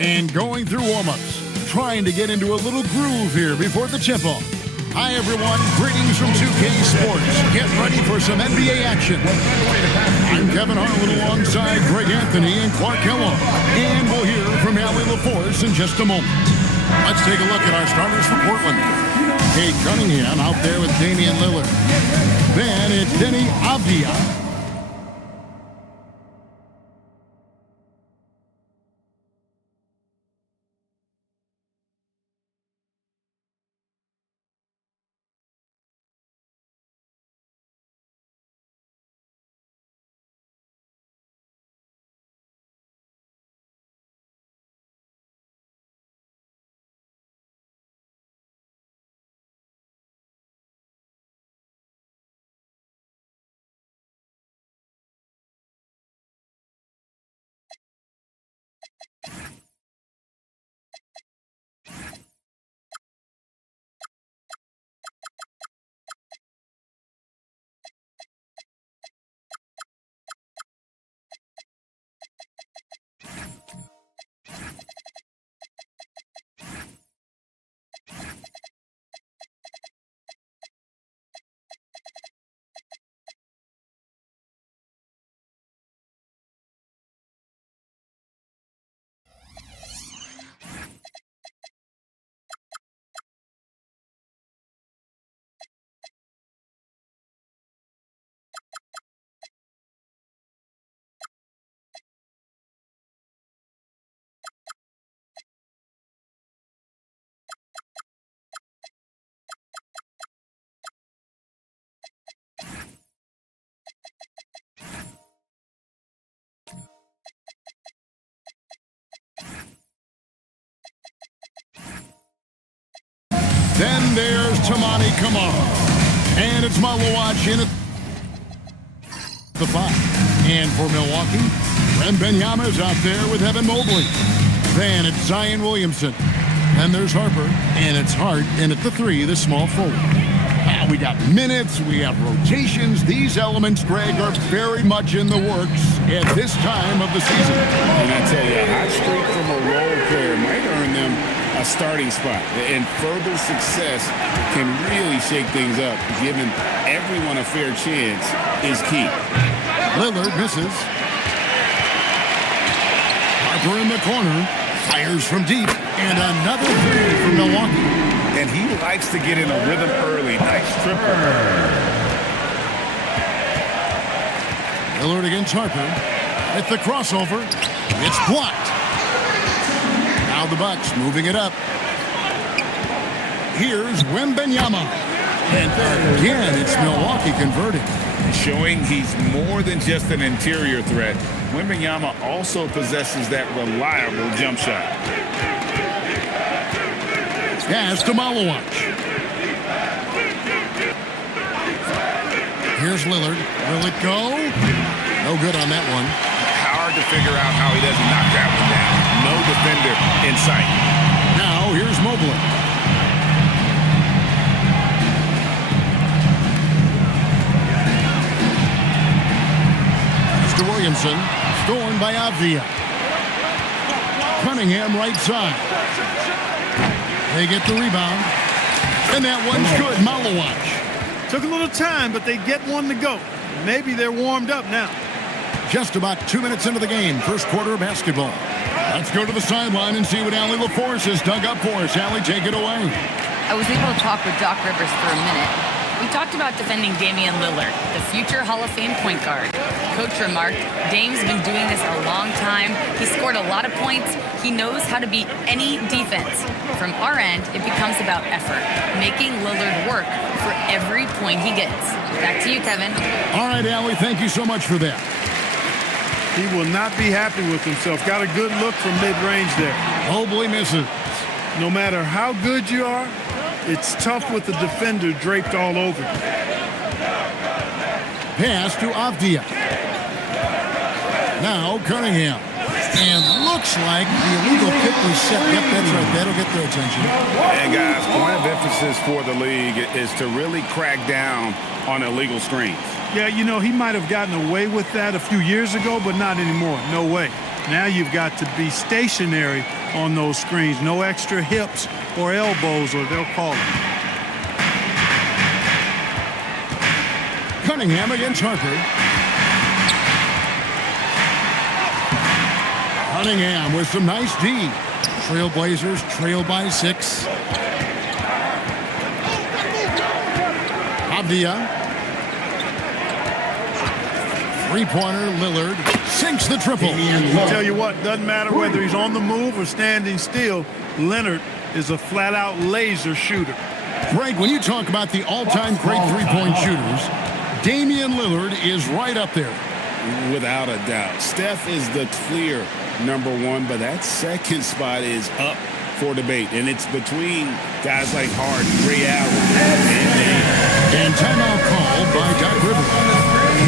And going through warm-ups, trying to get into a little groove here before the tip-off. Hi, everyone. Greetings from 2K Sports. Get ready for some NBA action. I'm Kevin Harlan alongside Greg Anthony and Clark Kellogg. And we'll hear from Allie LaForce in just a moment. Let's take a look at our starters for Portland. Kate Cunningham out there with Damian Lillard. Then it's Denny Avdia. Then there's Tamani Kamara. And it's Malawach in at the 5. And for Milwaukee, Wembanyama's out there with Evan Mobley. Then it's Zion Williamson. Then there's Harper. And it's Hart in at the 3, the small forward. We got minutes, we have rotations. These elements, Greg, are very much in the works at this time of the season. And I tell you, a hot streak from a role player might earn them a starting spot. And further success can really shake things up. Giving everyone a fair chance is key. Lillard misses. Harper in the corner. Fires from deep. And another 3 for Milwaukee. And he likes to get in a rhythm early. Nice triple. Lillard against Harper. At the crossover. It's blocked. Now the Bucks moving it up. Here's Wembanyama. And again, it's Milwaukee converting. Showing he's more than just an interior threat. Wembanyama also possesses that reliable jump shot. Pass to Malawach. Here's Lillard. Will it go? No good on that one. Hard to figure out how he doesn't knock that one down. No defender in sight. Now here's Mobley. Mr. Williamson. Stolen by Avdia. Cunningham right side. They get the rebound. And that one's good. Malawach. Took a little time, but they get one to go. Maybe they're warmed up now. Just about 2 minutes into the game. First quarter of basketball. Let's go to the sideline and see what Allie LaForce has dug up for us. Allie, take it away. I was able to talk with Doc Rivers for a minute. We talked about defending Damian Lillard, the future Hall of Fame point guard. Coach remarked, Dame's been doing this a long time. He scored a lot of points. He knows how to beat any defense. From our end, it becomes about effort, making Lillard work for every point he gets. Back to you, Kevin. All right, Allie, thank you so much for that. He will not be happy with himself. Got a good look from mid-range there. Mobley misses. No matter how good you are, it's tough with the defender draped all over. Pass to Avdia. Now Cunningham. And looks like the illegal kick was set. Yep, that's right. That'll get their attention. And guys, point of emphasis for the league is to really crack down on illegal screens. Yeah, you know, he might have gotten away with that a few years ago, but not anymore. No way. Now you've got to be stationary on those screens. No extra hips or elbows, or they'll call it. Cunningham against Harper. Cunningham with some nice D. Trailblazers trail by 6. Abdia. Three-pointer, Lillard sinks the triple. I'll tell you what, doesn't matter whether he's on the move or standing still, Leonard is a flat-out laser shooter. Greg, when you talk about the all-time great three-point shooters, Damian Lillard is right up there. Without a doubt. Steph is the clear #1, but that second spot is up for debate, and it's between guys like Harden, Ray Allen, and Dame. And timeout called by Doc Rivers.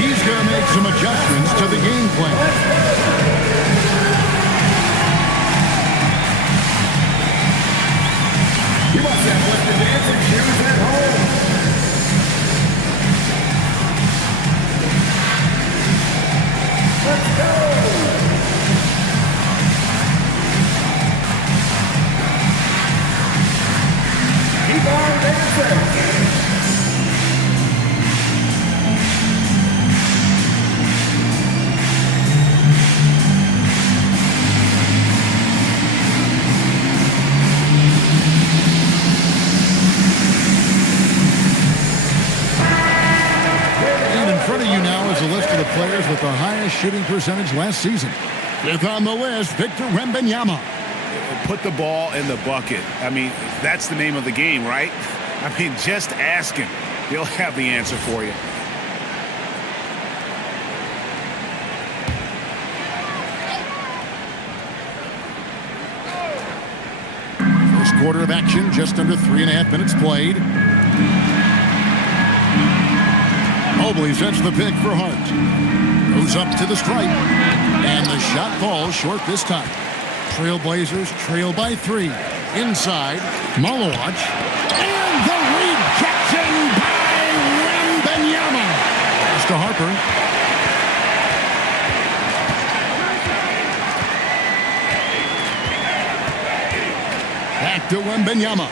He's going to make some adjustments to the game plan. You must have left the dancing shoes at home. Let's go! Keep on dancing! In front of you now is a list of the players with the highest shooting percentage last season. Fifth on the list, Victor Wembanyama. Put the ball in the bucket. I mean, that's the name of the game, right? I mean, just ask him. He'll have the answer for you. First quarter of action, just under 3.5 minutes played. Mobley sets the pick for Hart. Goes up to the stripe. And the shot falls short this time. Trailblazers trail by 3. Inside, Malawach. And the rejection by Wembanyama. Pass to Harper. Back to Wembanyama.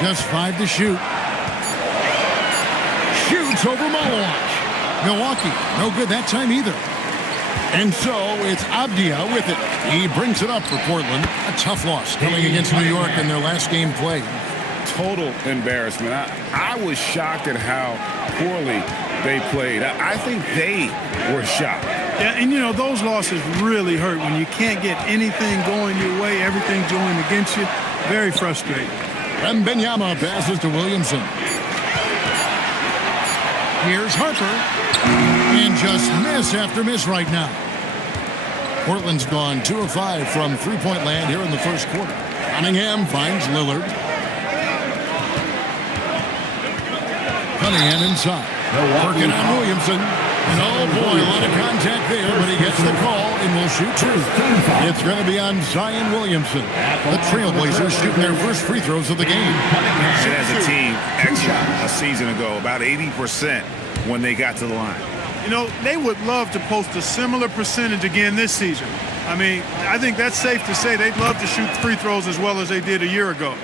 Just 5 to shoot. Shoots over Malawach. Milwaukee, no good that time either. And so it's Abdia with it. He brings it up for Portland. A tough loss coming against New York in their last game played. Total embarrassment. I was shocked at how poorly they played. I think they were shocked. Yeah, and you know, those losses really hurt when you can't get anything going your way, everything's going against you. Very frustrating. Wembanyama passes to Williamson. Here's Harper. And just miss after miss right now. Portland's gone 2 of 5 from three-point land here in the first quarter. Cunningham finds Lillard. Cunningham inside. Working on Williamson. And oh boy, a lot of contact there, but he gets the call and will shoot true. It's going to be on Zion Williamson. The Trailblazers shooting their first free throws of the game. And as a team, excellent a season ago, about 80% when they got to the line. You know, they would love to post a similar percentage again this season. I mean, I think that's safe to say they'd love to shoot free throws as well as they did a year ago.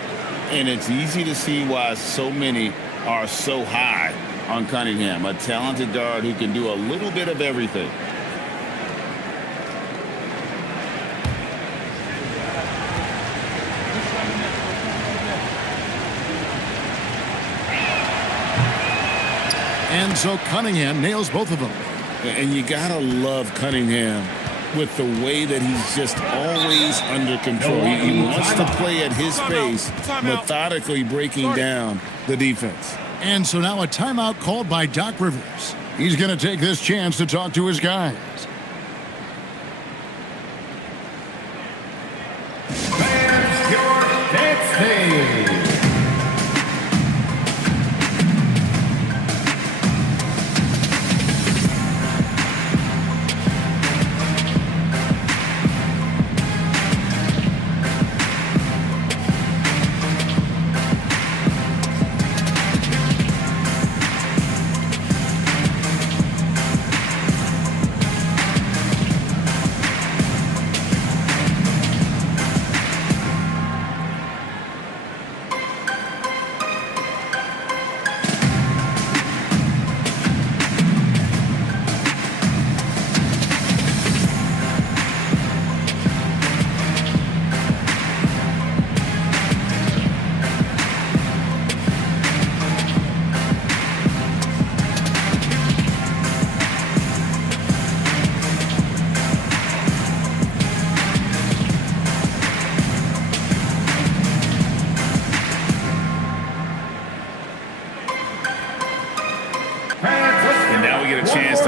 And it's easy to see why so many are so high on Cunningham, a talented guard who can do a little bit of everything. And so Cunningham nails both of them. And you gotta love Cunningham with the way that he's just always under control. He wants to play at his pace, methodically breaking down the defense. And so now a timeout called by Doc Rivers. He's going to take this chance to talk to his guys. Fans, your dancing.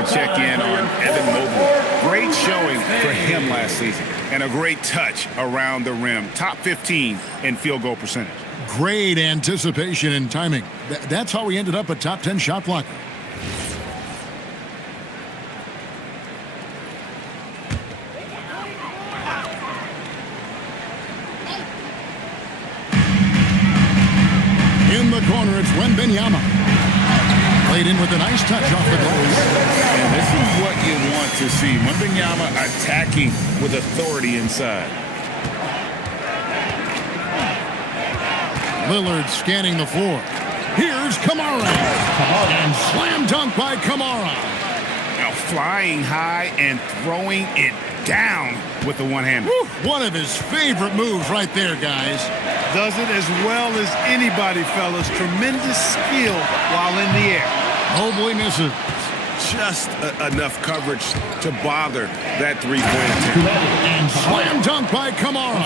check in on Evan Mobley. Great showing for him last season and a great touch around the rim. Top 15 in field goal percentage. Great anticipation and timing. That's how he ended up a top 10 shot blocker. In the corner, it's Wembanyama. Played in with a nice touch off the glass. And this is what you want to see. Wembanyama attacking with authority inside. Lillard scanning the floor. Here's Kamara. And slam dunk by Kamara. Now flying high and throwing it down with the one-hander. One of his favorite moves right there, guys. Does it as well as anybody, fellas. Tremendous skill while in the air. Mobley misses. Just enough coverage to bother that three-point attempt. And slam dunk by Kamara.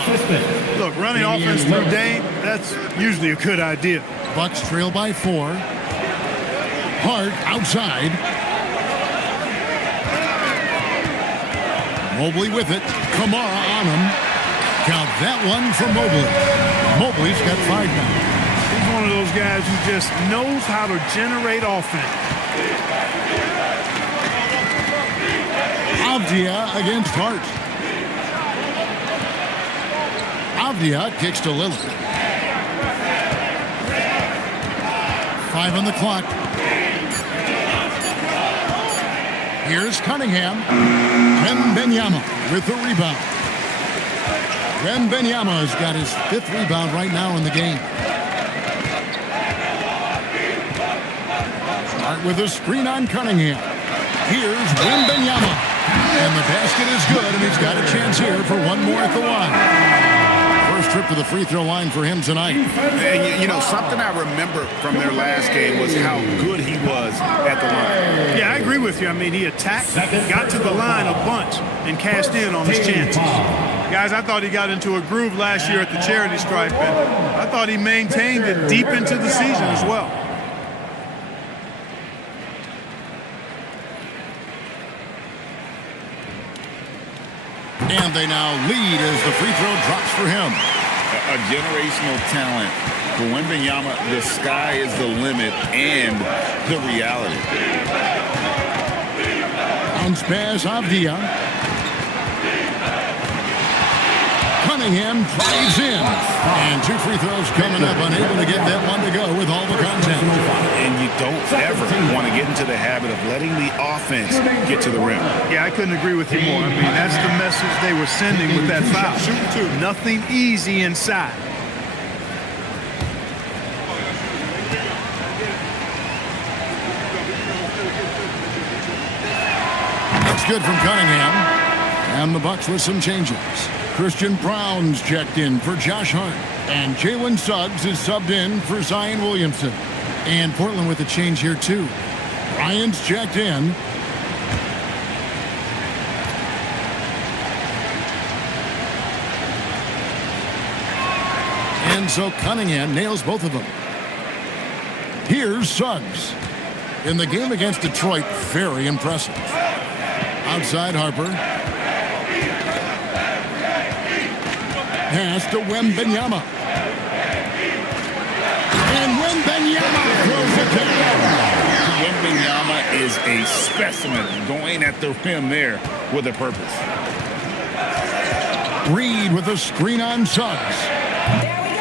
Look, running offense through Dame, that's usually a good idea. Bucks trail by 4. Hart outside. Mobley with it. Kamara on him. Count that one for Mobley. Mobley's got 5 now. He's one of those guys who just knows how to generate offense. Avdia against Hart. Avdia kicks to Lillard. 5 on the clock. Here's Cunningham. Wembanyama with the rebound. Wembanyama's got his 5th rebound right now in the game. Start with a screen on Cunningham. Here's Wembanyama. And the basket is good, and he's got a chance here for one more at the line. First trip to the free throw line for him tonight. And, you know, something I remember from their last game was how good he was at the line. Yeah, I agree with you. I mean, he attacked, got to the line a bunch, and cashed in on his chances. Guys, I thought he got into a groove last year at the charity stripe, and I thought he maintained it deep into the season as well. And they now lead as the free throw drops for him. A generational talent. For Wembanyama, the sky is the limit and the reality. Bounce pass, Avdia. Cunningham drives in. And 2 free throws coming up, unable to get that one to go with all the contact. And you don't ever want to get into the habit of letting the offense get to the rim. Yeah, I couldn't agree with you more. I mean, that's the message they were sending with that foul. Nothing easy inside. That's good from Cunningham. And the Bucks with some changes. Christian Brown's checked in for Josh Hart. And Jalen Suggs is subbed in for Zion Williamson. And Portland with a change here, too. Ryan's checked in. And so Cunningham nails both of them. Here's Suggs. In the game against Detroit, very impressive. Outside Harper. Pass to Wembanyama. And Wembanyama throws it down. Wembanyama is a specimen going at the rim there with a purpose. Reed with a screen on Suggs.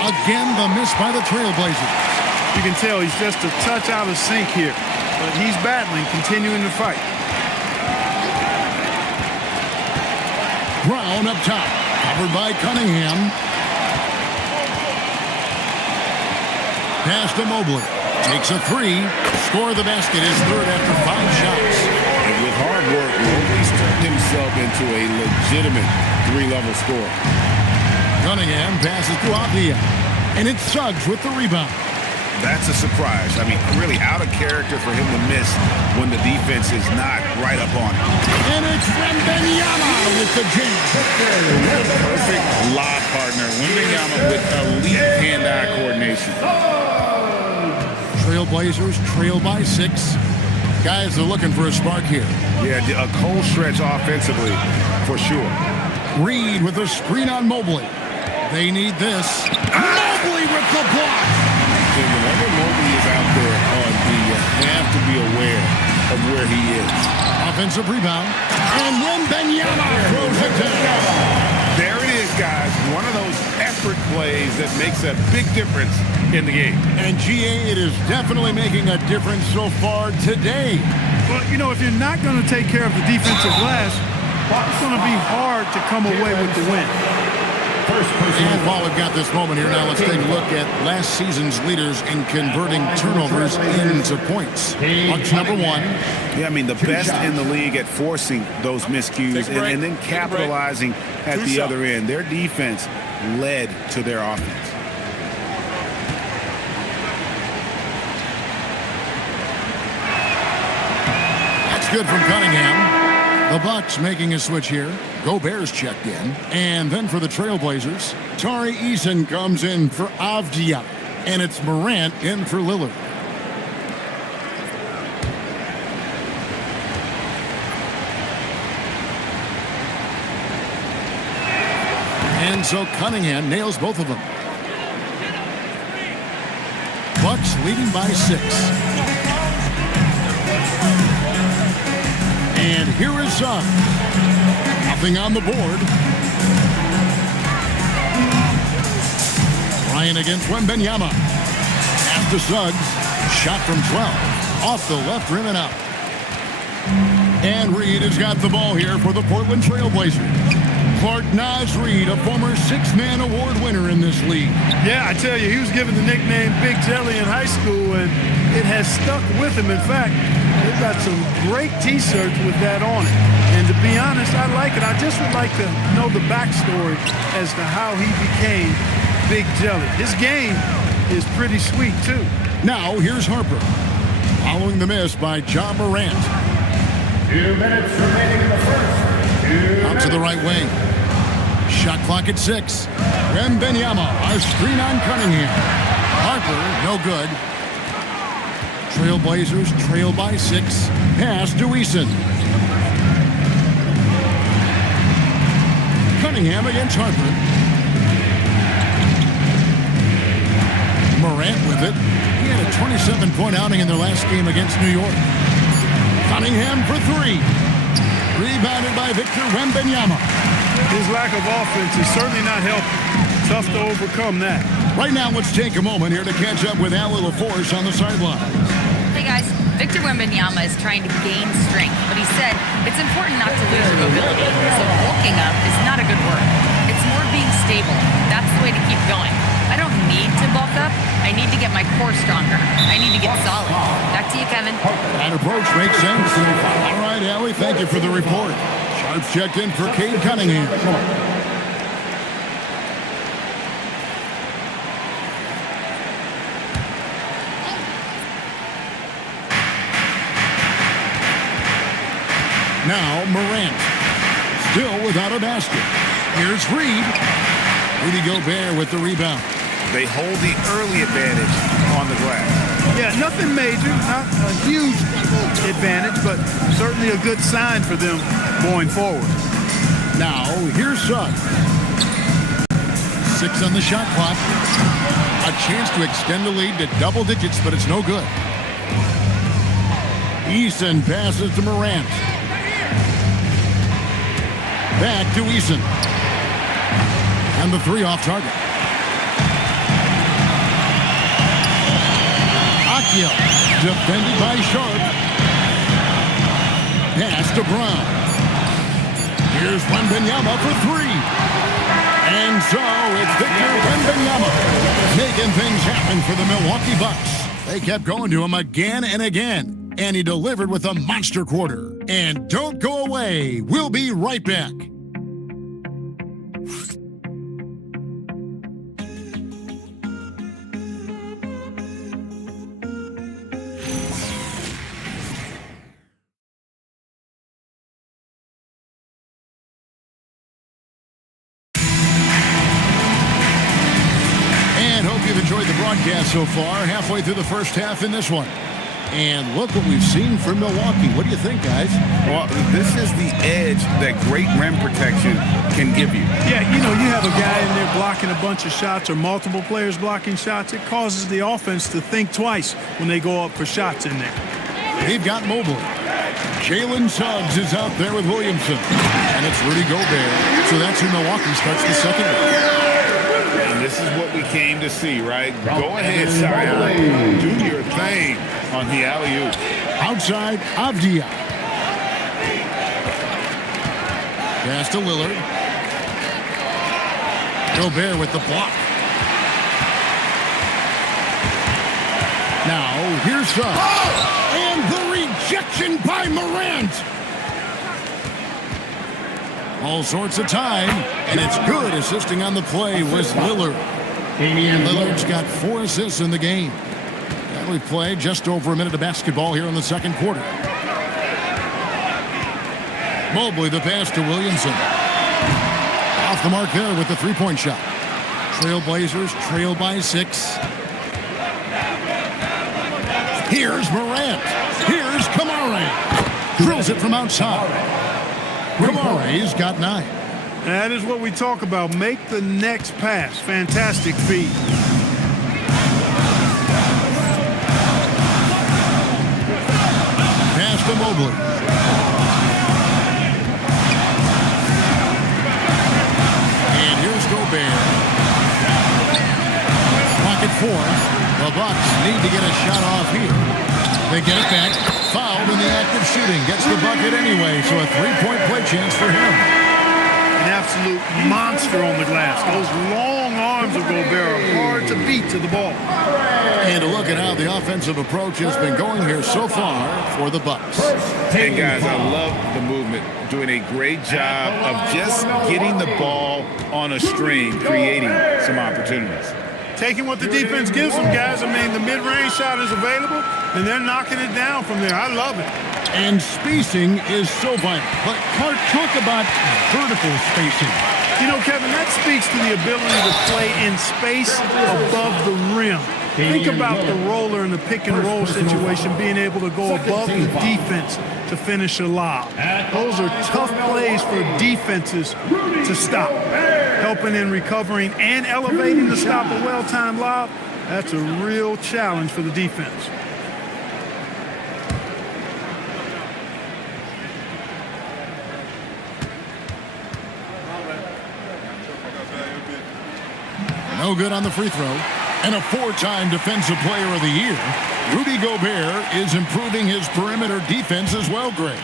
Again, the miss by the Trailblazers. You can tell he's just a touch out of sync here, but he's battling, continuing to fight. Brown up top, covered by Cunningham. Pass to Mobley. Takes a 3. Score the basket, his 3rd after 5 shots. And with hard work, Mobley's turned himself into a legitimate 3-level scorer. Cunningham passes to Avdia. And it's Suggs with the rebound. That's a surprise. I mean, really out of character for him to miss when the defense is not right up on him. And it's Wembanyama with the jam. Perfect lob partner. Wembanyama with elite hand-eye coordination. Trailblazers trail by 6. Guys, they're looking for a spark here. Yeah, a cold stretch offensively, for sure. Reed with a screen on Mobley. They need this. Mobley with the block. And whenever Mobley is out there on D, you have to be aware of where he is. Offensive rebound. And Wembanyama throws it down. There it is, guys. One of those effort plays that makes a big difference in the game. And GA, it is definitely making a difference so far today. Well, you know, if you're not going to take care of the defensive glass, it's going to be hard to come away with the win. And while we've got this moment here, now let's take a look at last season's leaders in converting turnovers into points. Bucks number 1. Yeah, I mean, the best in the league at forcing those miscues and then capitalizing at the other end. Their defense led to their offense. That's good from Cunningham. The Bucks making a switch here. Gobert's checked in. And then for the Trailblazers, Tari Eason comes in for Avdia. And it's Morant in for Lillard. And so Cunningham nails both of them. Bucks leading by 6. And here is Suggs. Nothing on the board. Ryan against Wembanyama. Pass to Suggs. Shot from 12. Off the left rim and out. And Reed has got the ball here for the Portland Trailblazers. Clark Naz Reed, a former 6-man award winner in this league. Yeah, I tell you, he was given the nickname Big Jelly in high school, and it has stuck with him. In fact, they've got some great T-shirts with that on it. And to be honest, I like it. I just would like to know the backstory as to how he became Big Jelly. His game is pretty sweet, too. Now, here's Harper. Following the miss by John Morant. 2 minutes remaining in the first. Out to the right wing. Shot clock at 6. Wembanyama, a screen on Cunningham. Harper, no good. Trailblazers trail by 6. Pass to Eason. Cunningham against Harper. Morant with it. He had a 27-point outing in their last game against New York. Cunningham for 3. Rebounded by Victor Wembanyama. His lack of offense is certainly not helping. Tough to overcome that. Right now, let's take a moment here to catch up with Allie LaForce on the sideline. Hey guys, Victor Wembanyama is trying to gain strength, but he said it's important not to lose your mobility. So bulking up is not a good word. It's more being stable. That's the way to keep going. I don't need to bulk up. I need to get my core stronger. I need to get solid. Back to you, Kevin. That approach makes sense. All right, Allie, thank you for the report. Sharps checked in for Cade Cunningham. Now Morant, still without a basket. Here's Reed. Rudy Gobert with the rebound. They hold the early advantage on the glass. Yeah, nothing major, not a huge advantage, but certainly a good sign for them going forward. Now, here's Suggs. 6 on the shot clock. A chance to extend the lead to double digits, but it's no good. Eason passes to Morant. Back to Eason. And the 3 off target. Akio, defended by Sharp. Pass to Brown. Here's Wembanyama for 3. And so it's Victor Wembanyama making things happen for the Milwaukee Bucks. They kept going to him again and again. And he delivered with a monster quarter. And don't go away. We'll be right back. And hope you've enjoyed the broadcast so far. Halfway through the first half in this one. And look what we've seen from Milwaukee. What do you think, guys? Well, this is the edge that great rim protection can give you. Yeah, you know, you have a guy in there blocking a bunch of shots or multiple players blocking shots. It causes the offense to think twice when they go up for shots in there. They've got Mobley. Jalen Suggs is out there with Williamson. And it's Rudy Gobert. So that's who Milwaukee starts the second one. And this is what we came to see, right? Go ahead, Zion. Do your thing on the alley-oop. Outside, Avdia. Pass to Lillard. Gobert with the block. Now, here's Suggs. And the rejection by Morant. All sorts of time, and it's good. Assisting on the play was Lillard. And Lillard's got 4 assists in the game. We play just over a minute of basketball here in the second quarter. Mobley, the pass to Williamson. Off the mark there with the three-point shot. Trailblazers trail by 6. Here's Morant. Here's Kamara. Drills it from outside. Kamara's got 9. That is what we talk about. Make the next pass. Fantastic feed. Pass to Mobley. And here's Gobert. Pocket 4. The Bucks need to get a shot off here. They get it back. Fouled in the act of shooting. Gets the bucket anyway, so a 3-point play chance for him. An absolute monster on the glass. Those long arms of Gobert are hard to beat to the ball. And a look at how the offensive approach has been going here so far for the Bucks. And guys, I love the movement. Doing a great job of just getting the ball on a string, creating some opportunities. Taking what the defense gives them, guys. I mean, the mid-range shot is available, and they're knocking it down from there. I love it. And spacing is so vital. But Clark, talk about vertical spacing. You know, Kevin, that speaks to the ability to play in space above the rim. Think about the roller in the pick-and-roll situation, being able to go above the defense to finish a lob. Those are tough plays for defenses to stop. Helping in recovering and elevating to stop a well-timed lob, that's a real challenge for the defense. No good on the free throw. And a 4-time Defensive Player of the Year. Rudy Gobert is improving his perimeter defense as well, Greg.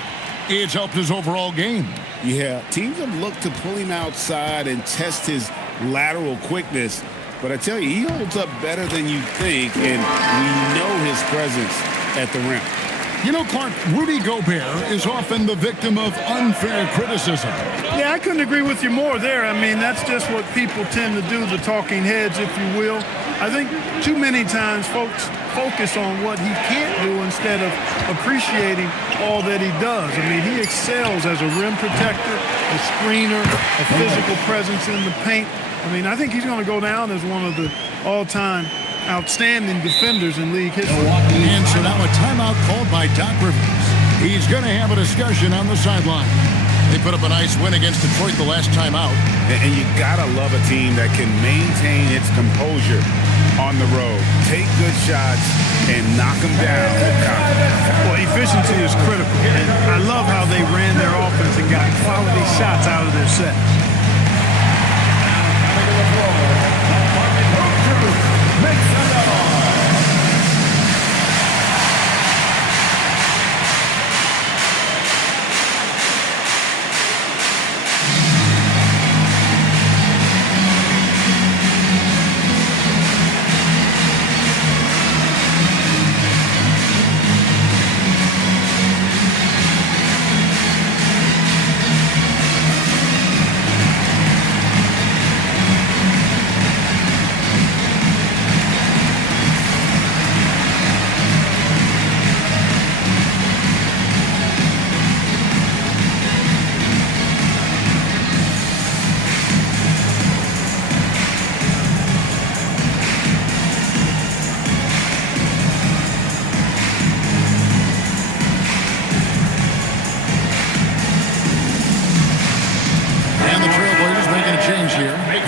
It's helped his overall game. Yeah, teams have looked to pull him outside and test his lateral quickness. But I tell you, he holds up better than you think, and we know his presence at the rim. You know, Clark, Rudy Gobert is often the victim of unfair criticism. Yeah, I couldn't agree with you more there. I mean, that's just what people tend to do, the talking heads, if you will. I think too many times folks focus on what he can't do instead of appreciating all that he does. I mean, he excels as a rim protector, a screener, a physical presence in the paint. I mean, I think he's going to go down as one of the all-time outstanding defenders in league history. And so now a timeout called by Doc Rivers. He's going to have a discussion on the sideline. They put up a nice win against Detroit the last time out. And you got to love a team that can maintain its composure on the road. Take good shots and knock them down with confidence. Well, efficiency is critical. And I love how they ran their offense and got quality shots out of their set.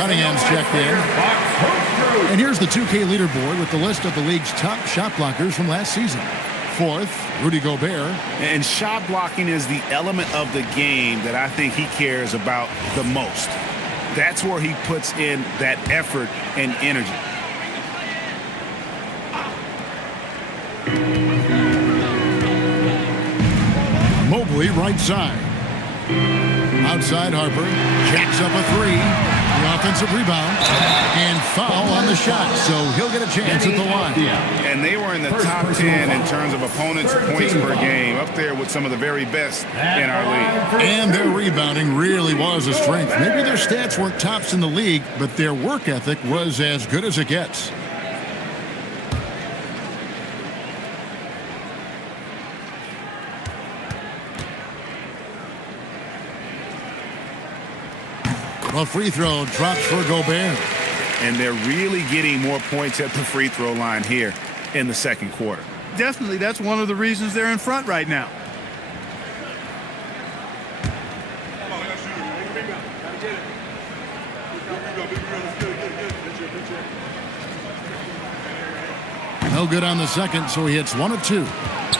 Cunningham's checked in. And here's the 2K leaderboard with the list of the league's top shot blockers from last season. Fourth, Rudy Gobert. And shot blocking is the element of the game that I think he cares about the most. That's where he puts in that effort and energy. Mobley right side. Outside Harper. Jacks up a three. The offensive rebound. And foul on the shot. So he'll get a chance at the line. And they were in the top 10 in terms of opponents' points per game. Up there with some of the very best in our league. And their rebounding really was a strength. Maybe their stats weren't tops in the league, but their work ethic was as good as it gets. A free throw drops for Gobert. And they're really getting more points at the free throw line here in the second quarter. Definitely, that's one of the reasons they're in front right now. No good on the second, so he hits 1 of 2.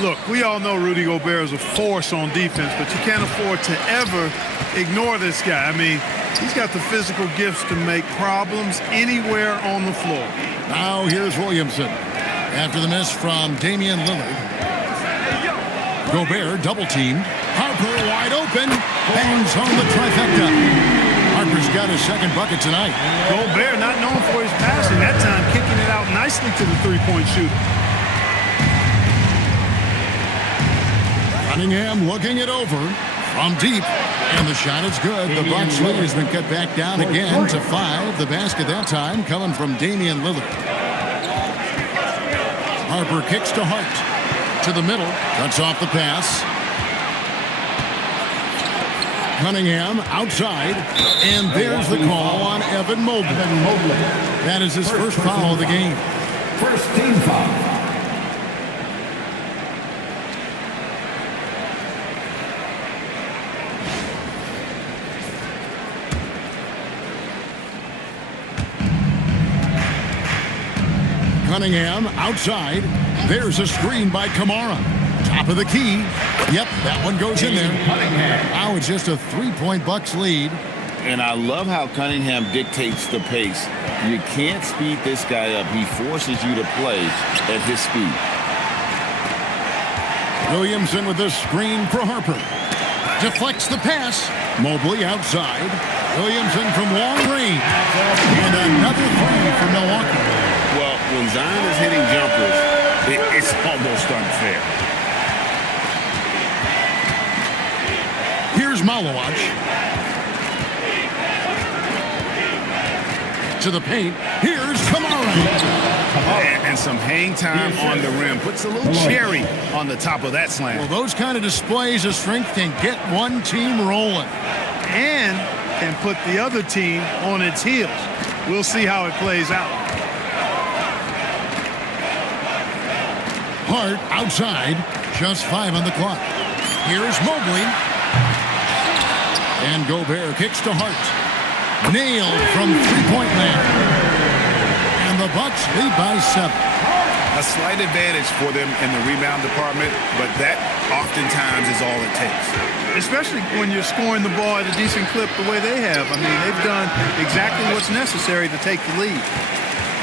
Look, we all know Rudy Gobert is a force on defense, but you can't afford to ever ignore this guy. I mean, he's got the physical gifts to make problems anywhere on the floor. Now here's Williamson. After the miss from Damian Lillard. Gobert double-teamed. Harper wide open. Bangs home the trifecta. Harper's got his second bucket tonight. Gobert not known for his passing. That time kicking it out nicely to the three-point shooter. Cunningham looking it over from deep. And the shot is good. The Bucks lead has been cut back down again to 5. The basket that time coming from Damian Lillard. Harper kicks to Hart. To the middle. Cuts off the pass. Cunningham outside. And there's the call on Evan Mobley. That is his first foul of the game. First team foul. Cunningham outside. There's a screen by Kamara. Top of the key. Yep, that one goes in there. Now it's just a 3-point Bucks lead. And I love how Cunningham dictates the pace. You can't speed this guy up. He forces you to play at his speed. Williamson with the screen for Harper. Deflects the pass. Mobley outside. Williamson from long range. And another three for Milwaukee. Well, when Zion is hitting jumpers, it's almost unfair. Here's Malawach. To the paint. Here's Kamara. And some hang time on the rim. Puts a little cherry on the top of that slam. Well, those kind of displays of strength can get one team rolling. And can put the other team on its heels. We'll see how it plays out. Hart outside. Just 5 on the clock. Here's Mobley. And Gobert kicks to Hart. Nailed from three-point land. And the Bucks lead by 7. A slight advantage for them in the rebound department, but that oftentimes is all it takes. Especially when you're scoring the ball at a decent clip the way they have. I mean, they've done exactly what's necessary to take the lead.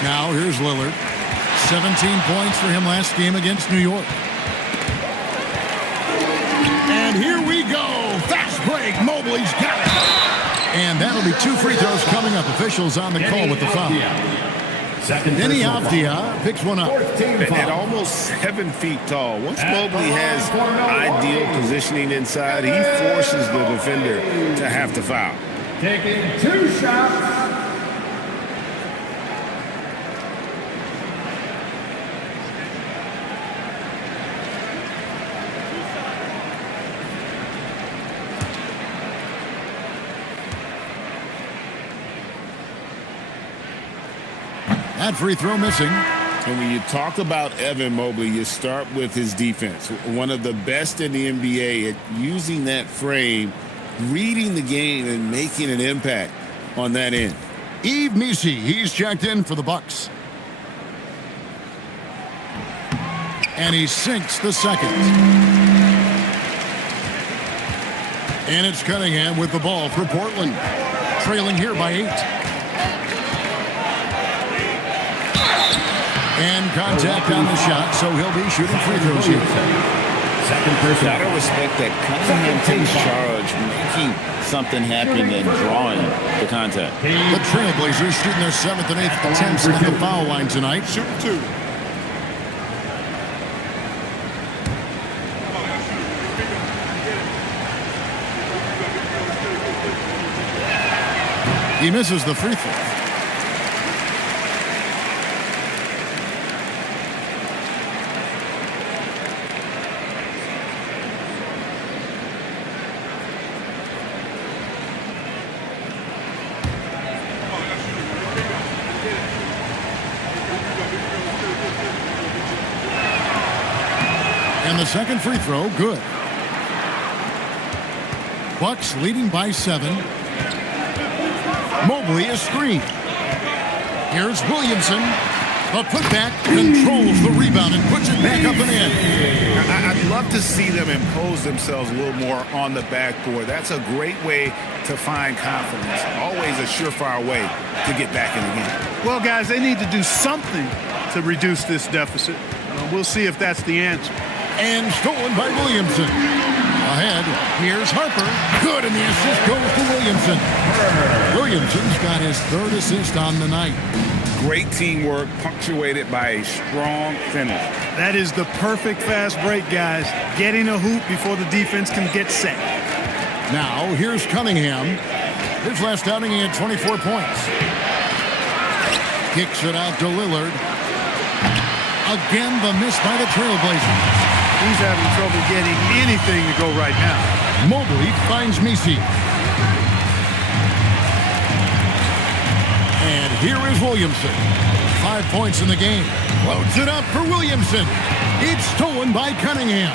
Now here's Lillard. 17 points for him last game against New York. And here we go. Fast break. Mobley's got it. And that'll be 2 free throws coming up. Officials on the call with the foul. Denny Avdia picks one up. At almost 7 feet tall. Once Mobley has ideal positioning inside, he forces the defender to have to foul. Taking 2 shots. That free throw missing. And when you talk about Evan Mobley, you start with his defense. One of the best in the NBA at using that frame, reading the game, and making an impact on that end. Yves Missi, he's checked in for the Bucks. And he sinks the second. And it's Cunningham with the ball for Portland. Trailing here by 8. And contact on the shot, so he'll be shooting free throws here. Second person. Gotta respect that Cunningham takes charge, making something happen and drawing the contact. The Trailblazers shooting their 7th and 8th attempts at the foul line tonight. Shooting 2. He misses the free throw. And the second free throw, good. Bucks leading by 7. Mobley a screen. Here's Williamson. A putback, controls the rebound and puts it back up and in. I'd love to see them impose themselves a little more on the backboard. That's a great way to find confidence. Always a surefire way to get back in the game. Well, guys, they need to do something to reduce this deficit. We'll see if that's the answer. And stolen by Williamson. Ahead, here's Harper. Good, and the assist goes to Williamson. Williamson's got his 3rd assist on the night. Great teamwork, punctuated by a strong finish. That is the perfect fast break, guys. Getting a hoop before the defense can get set. Now, here's Cunningham. His last outing, he had 24 points. Kicks it out to Lillard. Again, the miss by the Trailblazers. He's having trouble getting anything to go right now. Mobley finds Missi. And here is Williamson. 5 points in the game. Loads it up for Williamson. It's stolen by Cunningham.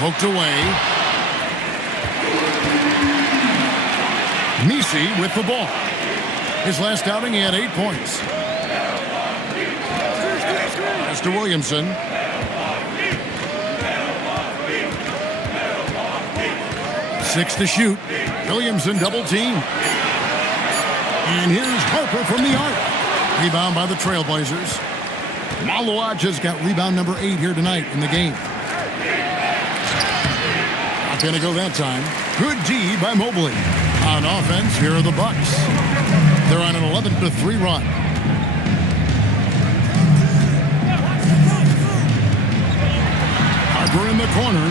Poked away. Missi with the ball. His last outing, he had 8 points. Pass to Williamson. Six to shoot. Williamson double team. And here's Harper from the arc. Rebound by the Trailblazers. Maluaj has got rebound number 8 here tonight in the game. Not going to go that time. Good D by Mobley. On offense, here are the Bucks. They're on an 11-3 run. Harper in the corner.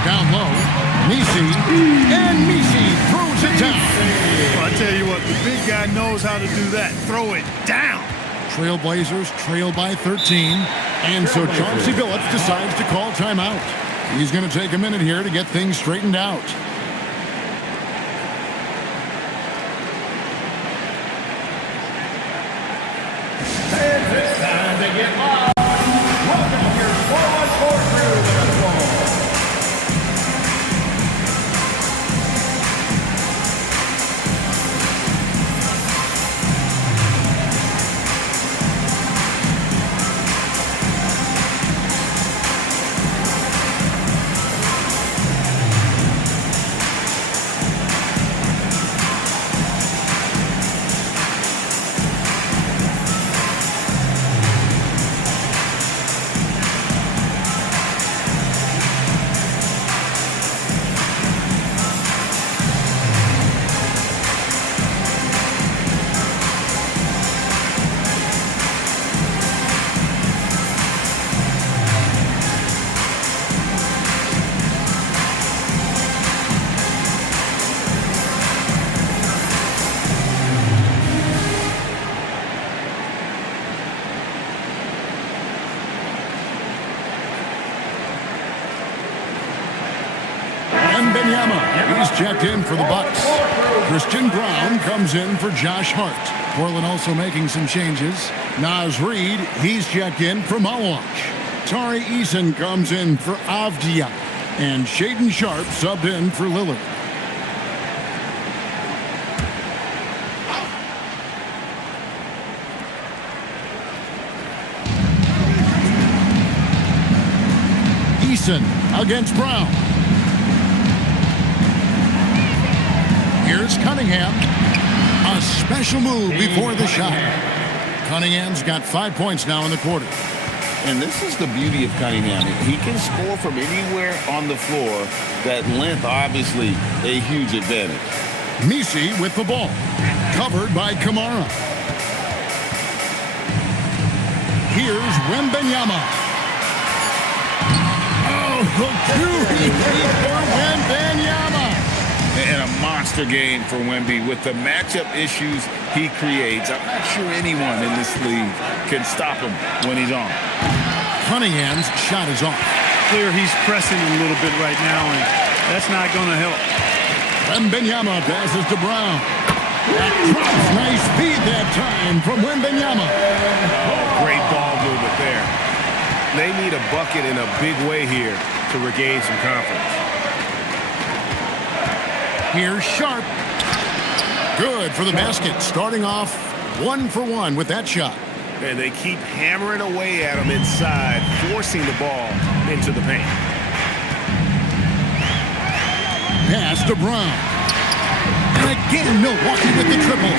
Down low, Missi, and Missi throws it down. Well, I tell you what, the big guy knows how to do that. Throw it down. Trailblazers trail by 13, and so Chauncey Billups decides to call timeout. He's going to take a minute here to get things straightened out. And it's time to get live. Welcome to your 4-on-4 crew basketball. He's checked in for the Bucks. Christian Brown comes in for Josh Hart. Portland also making some changes. Naz Reid, he's checked in for Maluaj. Tari Eason comes in for Avdia. And Shaden Sharp subbed in for Lillard. Eason against Brown. Here's Cunningham. A special move before the shot. Cunningham's got 5 points now in the quarter. And this is the beauty of Cunningham. He can score from anywhere on the floor. That length, obviously, a huge advantage. Messi with the ball. Covered by Kamara. Here's Wembanyama. Oh, beauty for Wembanyama. And a monster game for Wemby with the matchup issues he creates. I'm not sure anyone in this league can stop him when he's on. Cunningham's shot is off. Clear he's pressing a little bit right now, and that's not going to help. Wembanyama passes to Brown. That drops. Nice feed that time from Wembanyama. Oh, great ball movement there. They need a bucket in a big way here to regain some confidence. Here's Sharp. Good for the basket. Starting off 1 for 1 with that shot. And they keep hammering away at him inside, forcing the ball into the paint. Pass to Brown. And again, Milwaukee with the triple.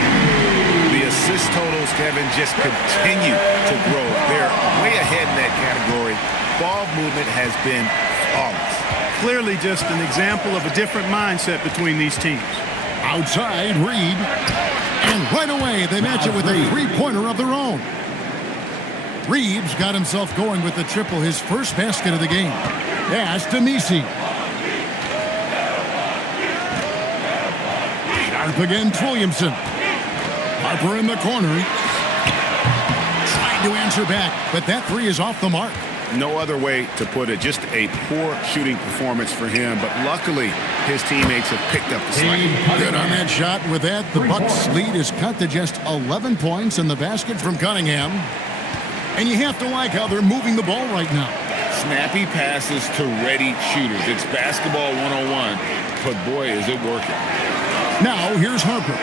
The assist totals, Kevin, just continue to grow. They're way ahead in that category. Ball movement has been flawless. Clearly just an example of a different mindset between these teams. Outside, Reed. And right away, they match it with a three-pointer of their own. Reeves got himself going with the triple, his first basket of the game. Pass to Messi. Sharp against Williamson. Harper in the corner. Trying to answer back, but that three is off the mark. No other way to put it. Just a poor shooting performance for him, but luckily his teammates have picked up the slack. Good on that shot. With that, the Bucks' lead is cut to just 11 points in the basket from Cunningham. And you have to like how they're moving the ball right now. Snappy passes to ready shooters. It's basketball 101, but boy, is it working. Now, here's Harper.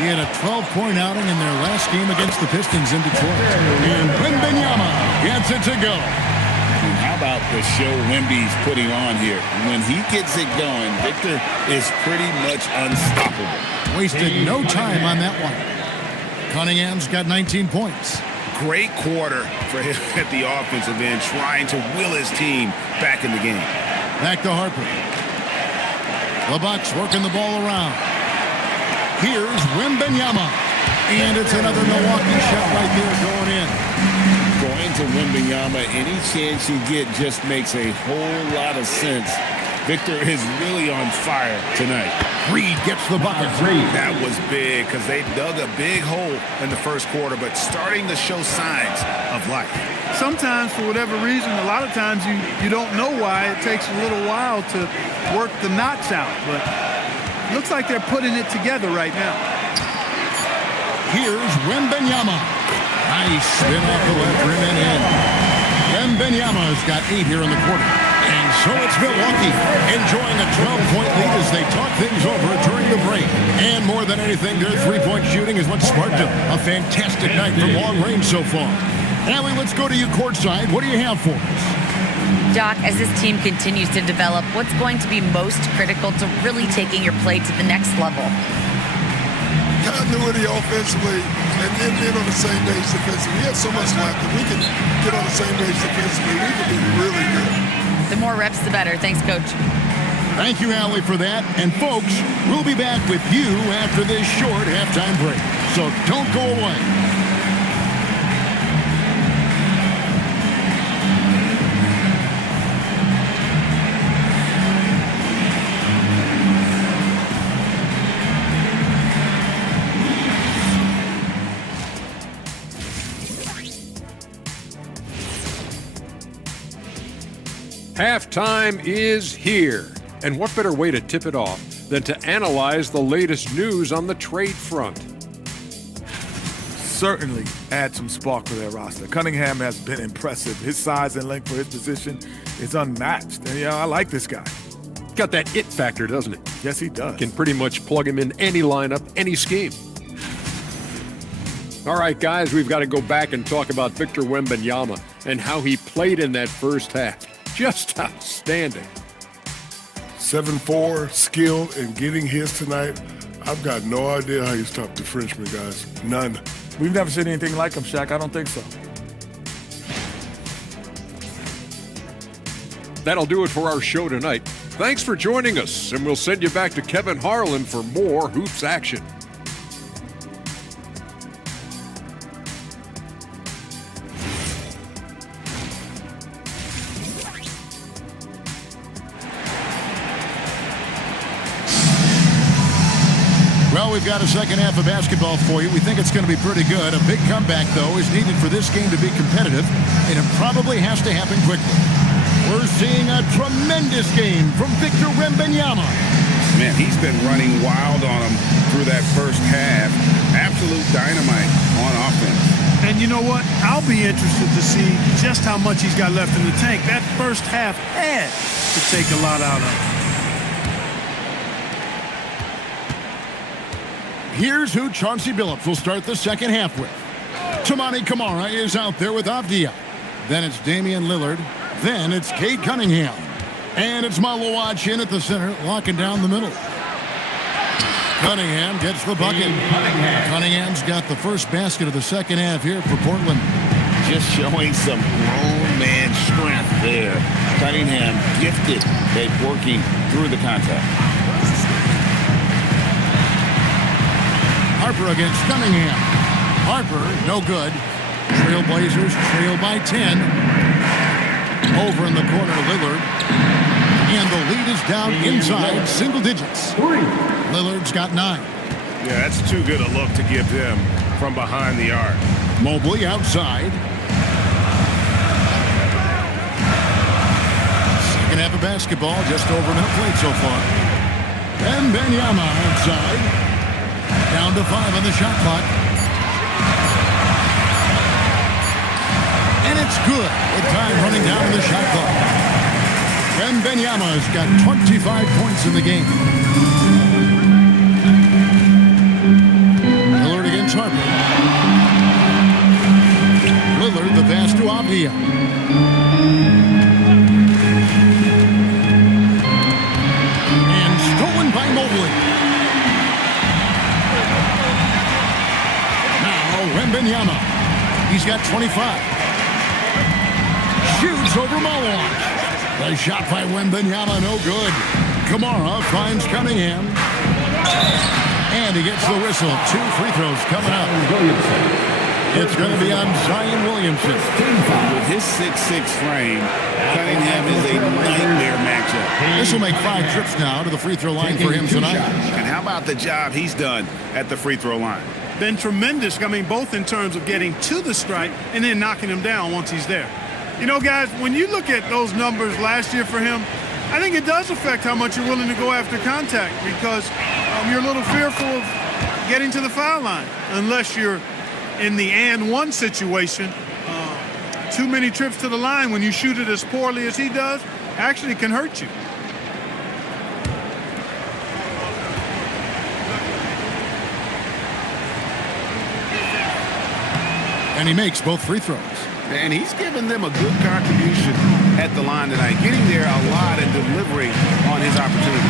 He had a 12-point outing in their last game against the Pistons in Detroit. And Wembanyama gets it to go. And how about the show Wemby's putting on here? When he gets it going, Victor is pretty much unstoppable. Wasted no time on that one. Cunningham's got 19 points. Great quarter for him at the offensive end, trying to will his team back in the game. Back to Harper. The Bucks working the ball around. Here's Wembanyama. And it's another Milwaukee shot right there going in. Going to Wembanyama, any chance you get just makes a whole lot of sense. Victor is really on fire tonight. Reed gets the bucket. That was big because they dug a big hole in the first quarter, but starting to show signs of life. Sometimes, for whatever reason, a lot of times you don't know why. It takes a little while to work the knots out, but it looks like they're putting it together right now. Here's Wembanyama. Nice spin off the left rim and in. Wembanyama's got 8 here in the quarter. And so it's Milwaukee enjoying a 12-point lead as they talk things over during the break. And more than anything, their three-point shooting is what sparked a fantastic night from long range so far. Allie, let's go to you courtside. What do you have for us? Doc, as this team continues to develop, what's going to be most critical to really taking your play to the next level? Continuity offensively and then being on the same page defensively. We have so much left. If we can get on the same page defensively, we can be really good. The more reps, the better. Thanks, Coach. Thank you, Allie, for that. And, folks, we'll be back with you after this short halftime break. So don't go away. Halftime is here, and what better way to tip it off than to analyze the latest news on the trade front? certainly add some spark to their roster. Cunningham has been impressive. His size and length for his position is unmatched. And, I like this guy. Got that it factor, doesn't it? Yes, he does. Can pretty much plug him in any lineup, any scheme. All right, guys, we've got to go back and talk about Victor Wembanyama and how he played in that first half. Just outstanding. 7'4", skilled, and getting his tonight. I've got no idea how you stop the Frenchman, guys. None. We've never seen anything like him, Shaq. I don't think so. That'll do it for our show tonight. Thanks for joining us, and we'll send you back to Kevin Harlan for more Hoops action. Well, we've got a second half of basketball for you. We think it's going to be pretty good. A big comeback, though, is needed for this game to be competitive, and it probably has to happen quickly. We're seeing a tremendous game from Victor Wembanyama. Man, he's been running wild on him through that first half. Absolute dynamite on offense. And you know what? I'll be interested to see just how much he's got left in the tank. That first half had to take a lot out of him. Here's who Chauncey Billups will start the second half with. Toumani Camara is out there with Avdia. Then it's Damian Lillard. Then it's Cade Cunningham. And it's Malawach in at the center, locking down the middle. Cunningham gets the bucket. Cunningham's got the first basket of the second half here for Portland. Just showing some grown man strength there. Cunningham gifted at working through the contact. Harper against Cunningham. Harper, no good. Trailblazers trail by 10. Over in the corner, Lillard. And the lead is down inside single digits. Lillard's got 9. Yeah, that's too good a look to give them from behind the arc. Mobley outside. Second half of basketball, just over a minute played so far. And Wembanyama outside. Down to 5 on the shot clock. And it's good with time running down the shot clock. Wembanyama's got 25 points in the game. Lillard against Harper. Lillard the pass to Avdia. And stolen by Mobley. Wembanyama. He's got 25. Shoots over Malawach. The shot by Wembanyama, no good. Camara finds Cunningham. And he gets the whistle. 2 free throws coming up. It's going to be on Zion Williamson. With his 6'6" frame, Cunningham is a nightmare matchup. This will make 5 trips now to the free throw line for him tonight. And how about the job he's done at the free throw line? Been tremendous, I mean, both in terms of getting to the stripe and then knocking him down once he's there. You know, guys, when you look at those numbers last year for him, I think it does affect how much you're willing to go after contact because you're a little fearful of getting to the foul line unless you're in the and one situation. Too many trips to the line when you shoot it as poorly as he does actually can hurt you. And he makes both free throws. And he's given them a good contribution at the line tonight, getting there a lot and delivering on his opportunity.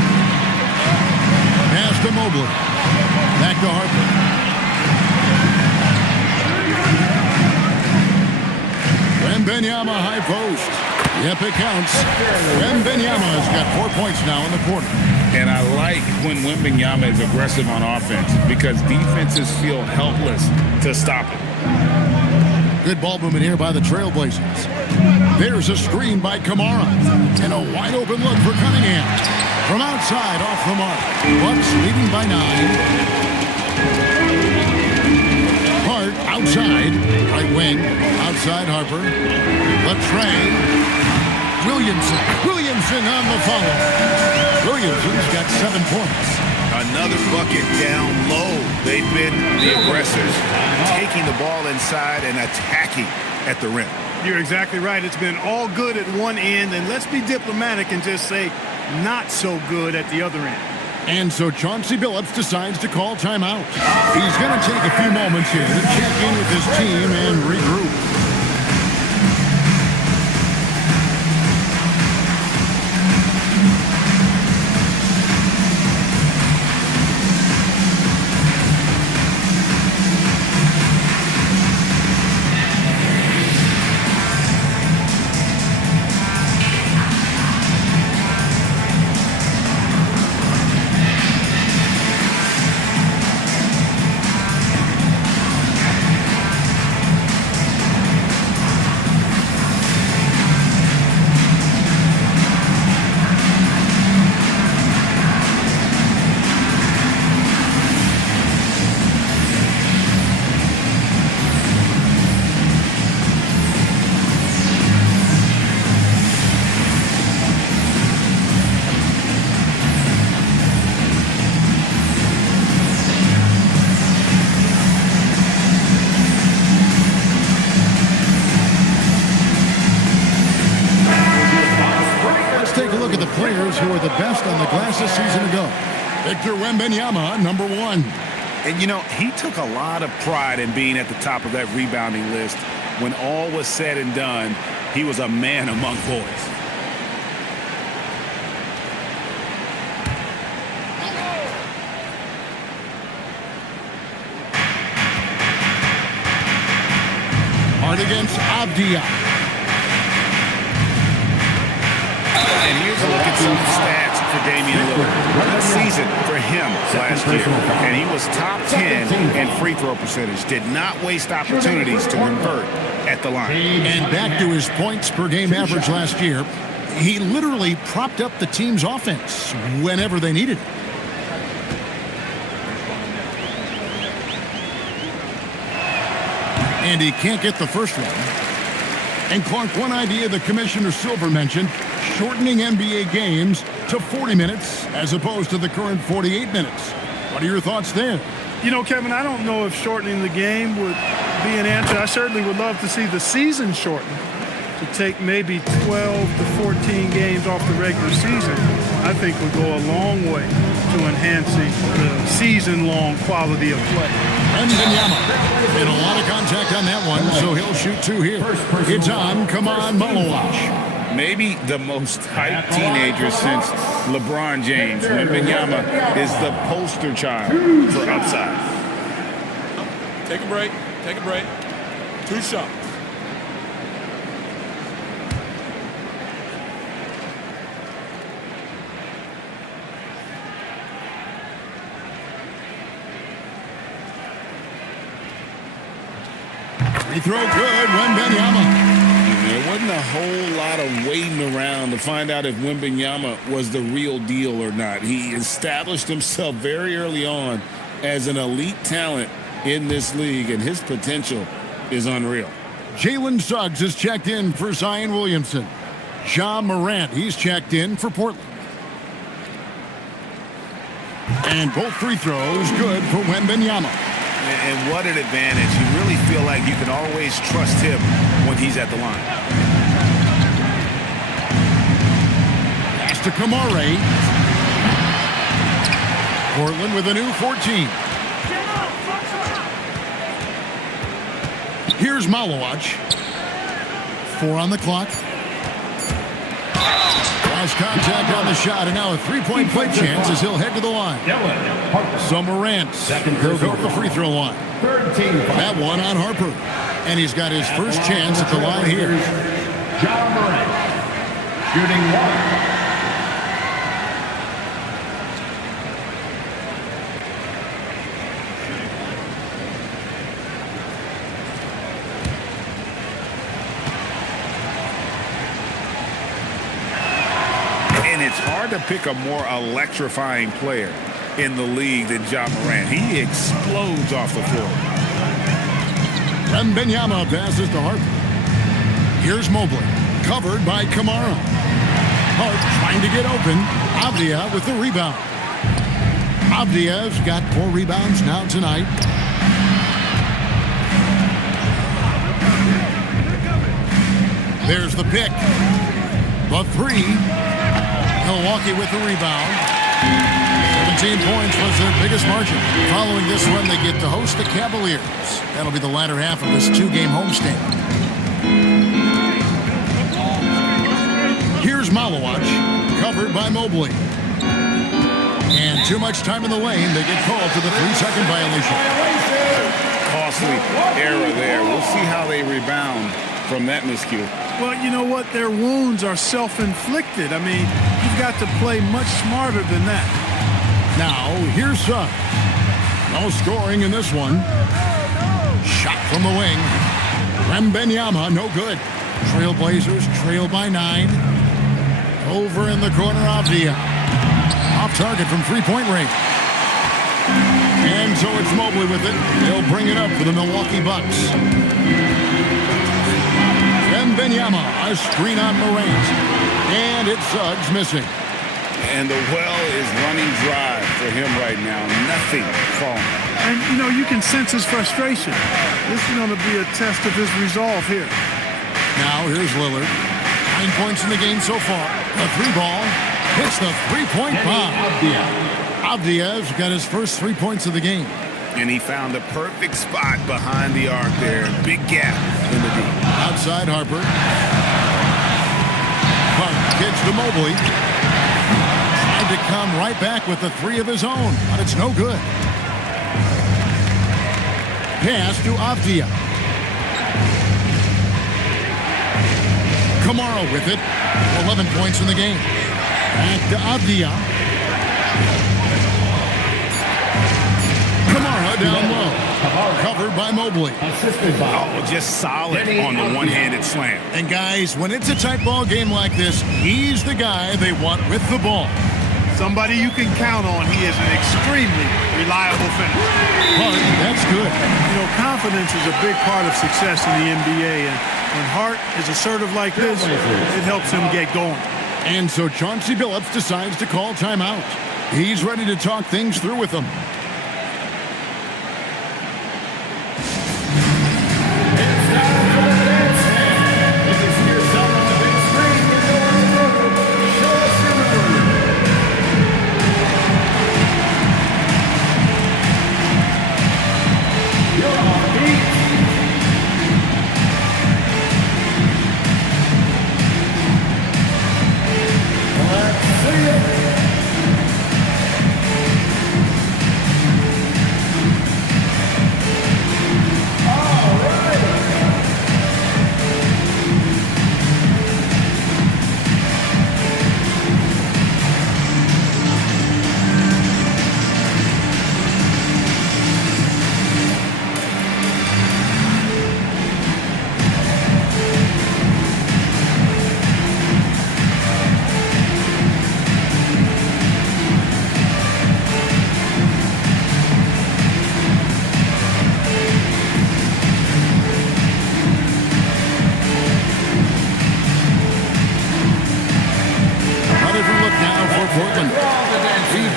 Pass to Mobley. Back to Harper. Wembanyama high post. Yep, it counts. Wembanyama's got 4 points now in the quarter. And I like when Wembanyama is aggressive on offense because defenses feel helpless to stop him. Good ball movement here by the Trailblazers. There's a screen by Camara. And a wide open look for Cunningham. From outside, off the mark. Bucks leading by 9. Hart outside. Right wing. Outside Harper. Latrey. Williamson on the follow. Williamson's got 7 points. Another bucket down low. They've been the aggressors, taking the ball inside and attacking at the rim. You're exactly right. It's been all good at one end, and let's be diplomatic and just say not so good at the other end. And so Chauncey Billups decides to call timeout. He's going to take a few moments here to check in with his team and regroup. Who are the best on the glass this season ago. Victor Wembanyama, number 1. And, you know, he took a lot of pride in being at the top of that rebounding list. When all was said and done, he was a man among boys. Hard against Avdia. And here's a look at some stats for Damian Lillard. Good season for him last year. And he was top 10 in free throw percentage. Did not waste opportunities to convert at the line. And back to his points per game average last year, he literally propped up the team's offense whenever they needed it. And he can't get the first one. And Clark, one idea that Commissioner Silver mentioned, shortening NBA games to 40 minutes as opposed to the current 48 minutes. What are your thoughts there? You know, Kevin, I don't know if shortening the game would be an answer. I certainly would love to see the season shortened to take maybe 12 to 14 games off the regular season. I think would go a long way to enhancing the season-long quality of play. And Wembanyama made a lot of contact on that one, so he'll shoot 2 here. It's on. Come on, Malawach. Maybe the most hyped teenager since LeBron James. Wembanyama is the poster child for upside. Take a break. Take a break. 2 shots. Free throw good, Wembanyama. There wasn't a whole lot of waiting around to find out if Wembanyama was the real deal or not. He established himself very early on as an elite talent in this league, and his potential is unreal. Jalen Suggs is checked in for Zion Williamson. Ja Morant, he's checked in for Portland. And both free throws good for Wembanyama. And what an advantage. You really feel like you can always trust him when he's at the line. Pass to Kamare. Portland with a new 14. Here's Malawach. 4 on the clock. Last contact on the shot, and now a three-point play chance as he'll head to the line. So Morant, he'll go to the free throw line. That one on Harper. And he's got his first chance at the line here. Ja Morant, shooting 1. It's hard to pick a more electrifying player in the league than Ja Morant. He explodes off the floor. Wembanyama passes to Harper. Here's Mobley, covered by Kamara. Hart trying to get open. Avdia with the rebound. Avdia's got 4 rebounds now tonight. There's the pick. The 3. Milwaukee with the rebound. 17 points was their biggest margin. Following this one, they get to host the Cavaliers. That'll be the latter half of this 2-game homestand. Here's Malawach, covered by Mobley. And too much time in the lane. They get called for the 3-second violation. Costly error there. We'll see how they rebound from that miscue. Well, you know what? Their wounds are self-inflicted. I mean, you've got to play much smarter than that. Now, here's Suggs. No scoring in this one. Shot from the wing. Wembanyama, no good. Trailblazers trail by 9. Over in the corner, Avdia. Off target from 3-point range. And so it's Mobley with it. He'll bring it up for the Milwaukee Bucks. Wembanyama, a screen on Morant. And it's Suggs missing. And the well is running dry for him right now. Nothing falling. And, you know, you can sense his frustration. This is going to be a test of his resolve here. Now, here's Lillard. 9 points in the game so far. The 3-ball hits the 3-point bomb. Avdia's got his first 3 points of the game. And he found the perfect spot behind the arc there. Big gap in the deep. Outside Harper. Clark gets to Mobley. Tried to come right back with the 3 of his own, but it's no good. Pass to Avdia. Kamara with it. 11 points in the game. Back to Avdia. Kamara down low. Covered by Mobley. Oh, just solid on the one-handed slam. And guys, when it's a tight ball game like this, he's the guy they want with the ball. Somebody you can count on. He is an extremely reliable finisher. Hart, that's good. You know, confidence is a big part of success in the NBA, and when Hart is assertive like this, it helps him get going. And so Chauncey Billups decides to call timeout. He's ready to talk things through with them.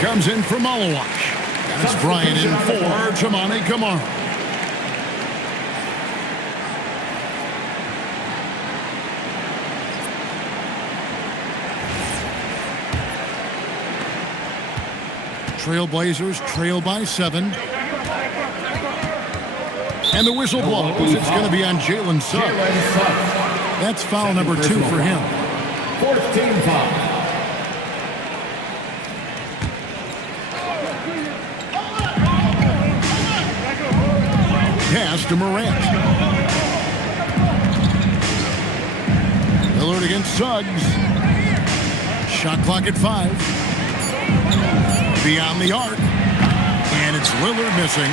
Comes in for Malawach. That's Bryant in for Tamani Kamara. Trailblazers trail by 7. And the whistle blows. It's going to be on Jalen Suggs. That's foul number 2 for him. 4th team foul. Pass to Morant. Lillard against Suggs. Shot clock at 5. Beyond the arc. And it's Lillard missing.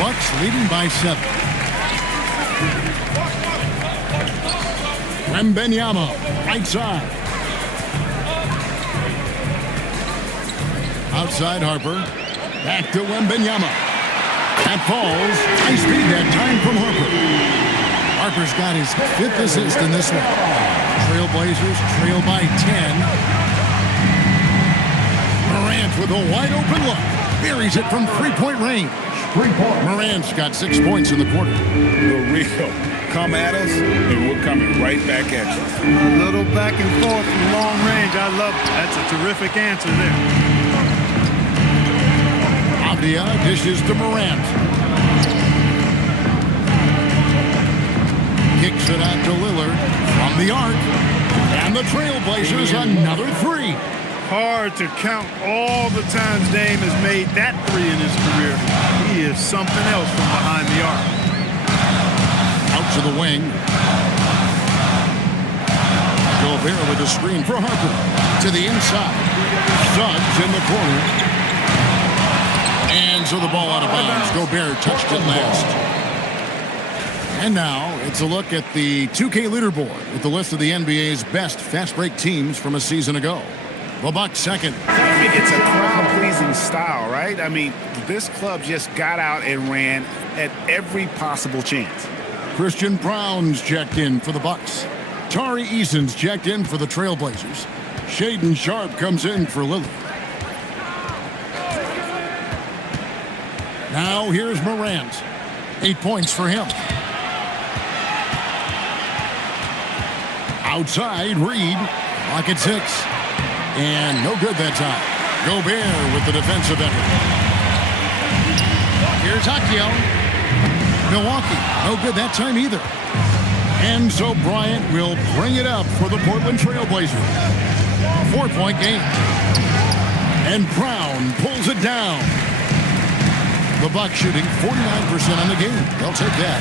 Bucks leading by 7. Wembanyama, right side. Outside Harper. Back to Wembanyama. That falls. High speed that time from Harper. Harper's got his 5th assist in this one. Trailblazers trail by 10. Morant with a wide open look. Buries it from three-point range. Morant's got 6 points in the quarter. The real. Come at us, and we're coming right back at you. A little back and forth from long range. I love it. That's a terrific answer there. Avdia dishes to Morant. Kicks it out to Lillard from the arc. And the Trailblazers another three. Hard to count all the times Dame has made that three in his career. He is something else from behind the arc. Out to the wing. Gobert with a screen for Harper. To the inside. Suggs in the corner. And so the ball out of bounds. Gobert touched it last. And now it's a look at the 2K leaderboard with the list of the NBA's best fast break teams from a season ago. The Bucks second. I mean, it's a crowd-pleasing style, right? I mean, this club just got out and ran at every possible chance. Christian Brown's checked in for the Bucks. Tari Eason's checked in for the Trailblazers. Shaedon Sharpe comes in for Lillard. Now here's Morant. 8 points for him. Outside, Reed. Lock at 6. And no good that time. Gobert with the defensive effort. Here's Akio. Milwaukee, no good that time either. And so Bryant will bring it up for the Portland Trailblazers. 4-point game. And Brown pulls it down. The Bucks shooting 49% on the game. They'll take that.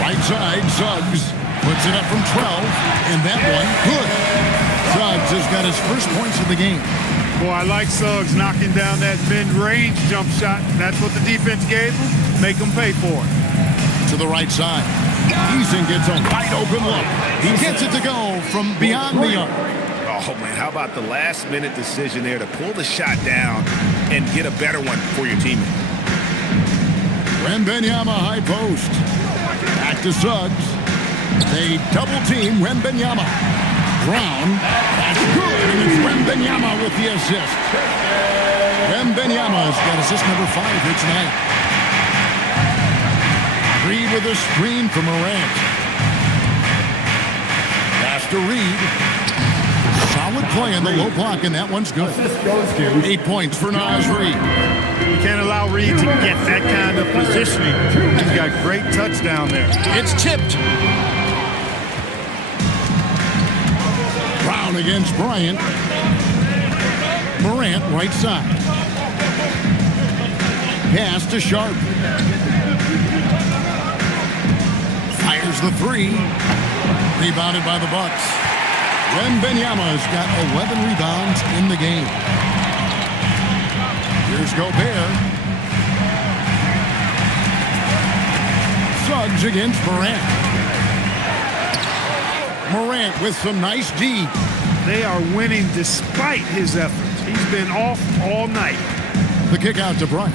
Right side, Suggs puts it up from 12, and that one, good. Suggs has got his first points of the game. Boy, I like Suggs knocking down that mid-range jump shot. That's what the defense gave him. Make him pay for it. To the right side. Eason gets a wide open look. He gets it to go from beyond the arc. Oh, man, how about the last-minute decision there to pull the shot down and get a better one for your teammate? Wembanyama high post. Back to Suggs. They double-team Wembanyama. Brown, that's good, and it's Wembanyama with the assist. Wembanyama's got assist number 5 here tonight. Reed with a screen for Morant. Pass to Reed. Solid play in the low block, and that one's good. 8 points for Naz Reed. You can't allow Reed to get that kind of positioning. He's got great touch down there. It's tipped. Brown against Bryant. Morant right side. Pass to Sharpe. Fires the three. Rebounded by the Bucks. Wembanyama's got 11 rebounds in the game. Here's Gobert. Suggs against Morant. Morant with some nice D. They are winning despite his efforts. He's been off all night. The kick out to Bryant.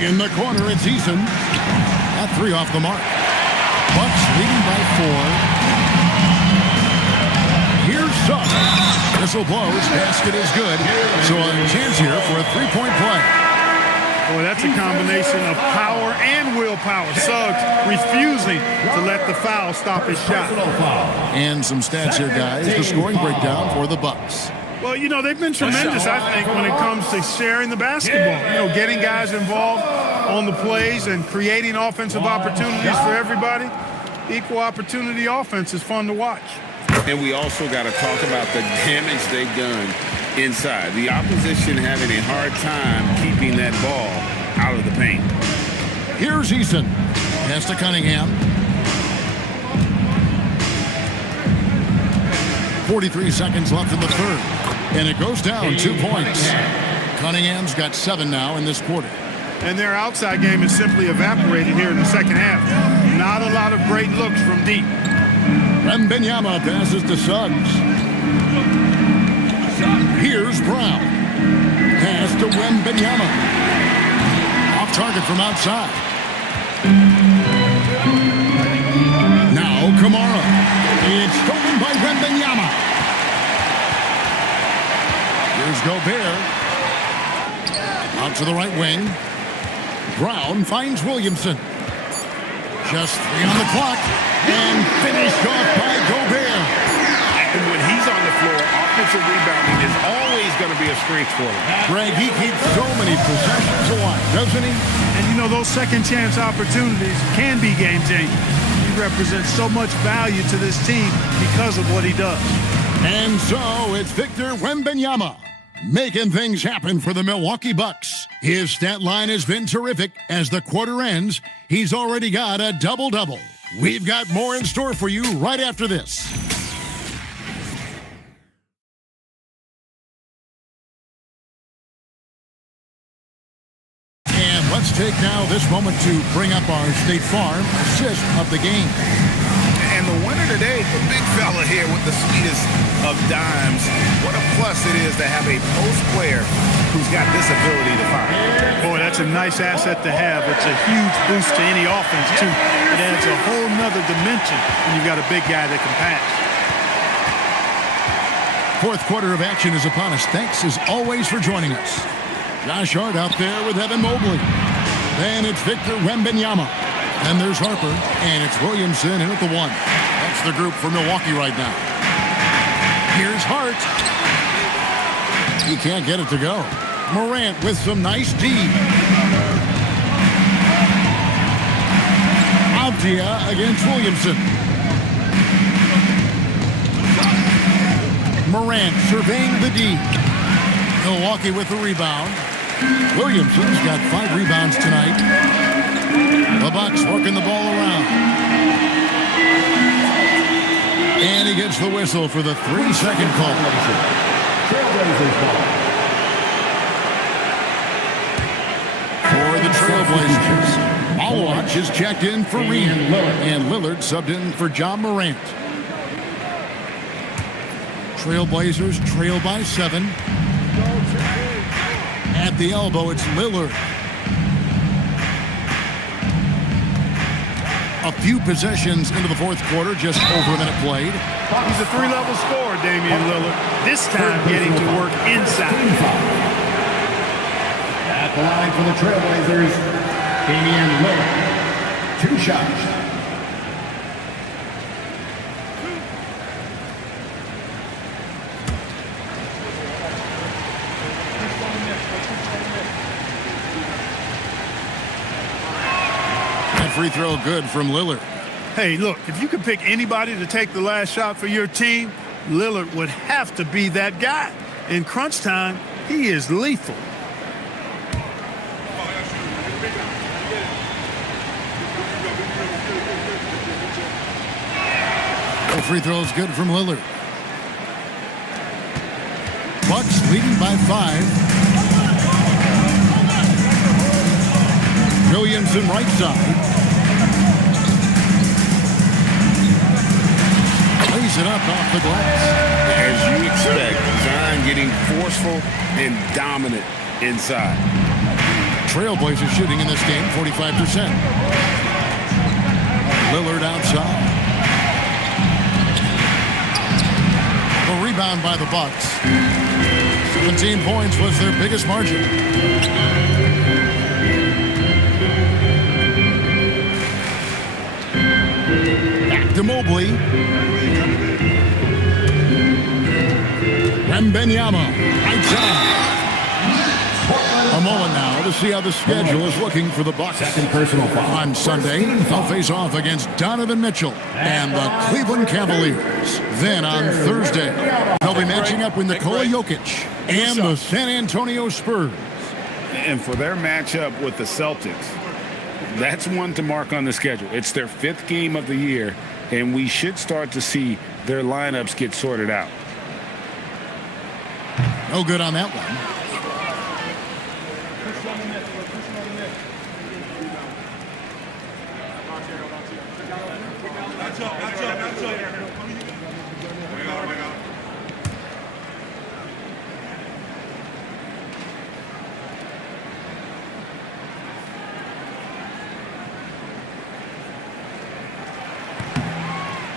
In the corner, it's Eason. That three off the mark. Bucks leading by 4. Here's Suggs. Whistle blows. Basket is good. So a chance here for a three-point play. Boy, that's a combination of power and willpower. Suggs refusing to let the foul stop his shot. And some stats here, guys. The scoring breakdown for the Bucks. Well, you know, they've been tremendous, I think, when it comes to sharing the basketball. You know, getting guys involved on the plays and creating offensive opportunities for everybody. Equal opportunity offense is fun to watch. And we also got to talk about the damage they've done inside. The opposition having a hard time keeping that ball out of the paint. Here's Eason. Pass to Cunningham. 43 seconds left in the third. And it goes down 2 points. Cunningham's got 7 now in this quarter. And their outside game is simply evaporated here in the second half. Not a lot of great looks from deep. Wembanyama passes to Suggs. Here's Brown. Pass to Wembanyama. Off target from outside. Now Kamara. It's stolen by Wembanyama. Gobert. Out to the right wing. Brown finds Williamson. Just 3 on the clock. And finished off by Gobert. And when he's on the floor, offensive rebounding is always going to be a strength for him. Greg, he keeps so many possessions alive, doesn't he? And you know, those second chance opportunities can be game changing. He represents so much value to this team because of what he does. And so it's Victor Wembanyama making things happen for the Milwaukee Bucks. His stat line has been terrific. As the quarter ends, he's already got a double-double. We've got more in store for you right after this. And let's take now this moment to bring up our State Farm assist of the game. And the winner today, the big fella here with the sweetest of dimes. What a plus it is to have a post player who's got this ability to fire. Boy, that's a nice asset to have. It's a huge boost to any offense, too. It adds a whole nother dimension when you've got a big guy that can pass. Fourth quarter of action is upon us. Thanks, as always, for joining us. Josh Hart out there with Evan Mobley. Then it's Victor Wembanyama. Then there's Harper, and it's Williamson in at the 1. That's the group for Milwaukee right now. Here's Hart. He can't get it to go. Morant with some nice D. Avdia against Williamson. Morant surveying the D. Milwaukee with the rebound. Williamson's got 5 rebounds tonight. The Bucks working the ball around. And he gets the whistle for the 3-second call. Trailblazers ball. For the Trailblazers, Malwatch is checked in for Reed. And Lillard subbed in for John Morant. Trailblazers trail by 7. At the elbow, it's Lillard. A few possessions into the fourth quarter, just over a minute played. He's a 3-level scorer, Damian Lillard. This time getting to work inside. At the line for the Trailblazers, Damian Lillard. 2 shots. Free throw good from Lillard. Hey, look, if you could pick anybody to take the last shot for your team, Lillard would have to be that guy. In crunch time, he is lethal. The free throw is good from Lillard. Bucks leading by 5. Williamson right side. Lays it up off the glass. As you expect, Zion getting forceful and dominant inside. Trailblazers shooting in this game 45%. Lillard outside. The rebound by the Bucks. 17 points was their biggest margin. Back to Mobley. Wembanyama, right side. A moment now to see how the schedule is looking for the Bucks. Second personal foul. On Sunday, they'll face off against Donovan Mitchell and the Cleveland Cavaliers. Then on Thursday, they'll be matching up with Nikola Jokic and the San Antonio Spurs. And for their matchup with the Celtics, that's one to mark on the schedule. It's their 5th game of the year, and we should start to see their lineups get sorted out. No good on that one.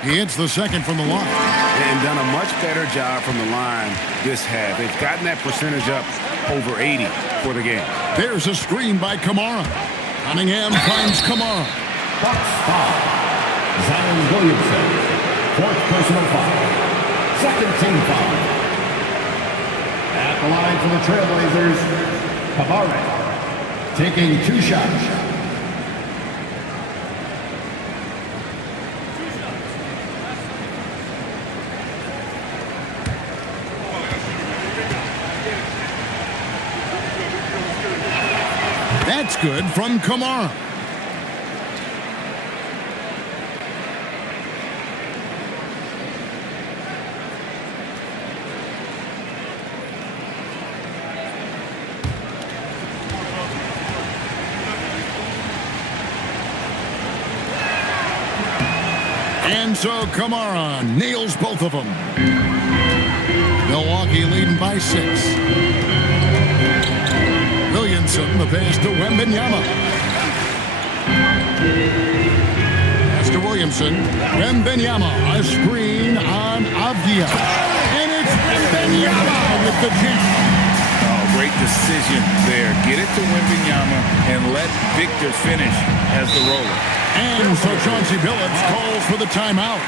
He hits the second from the line. and done a much better job from the line this half. They've gotten that percentage up over 80 for the game. There's a screen by Kamara. Cunningham finds Kamara. Box foul. Zion Williamson. Fourth personal foul. Second team foul. At the line for the Trailblazers, Kamara taking 2 shots. That's good from Kamara. And so Kamara nails both of them. Milwaukee leading by 6. Williamson, the pass to Wembanyama. Pass to Williamson. Wembanyama, a screen on Avdia. And it's Wembanyama with the jam. Oh, great decision there. Get it to Wembanyama and let Victor finish as the roller. And so Chauncey Billups calls for the timeout.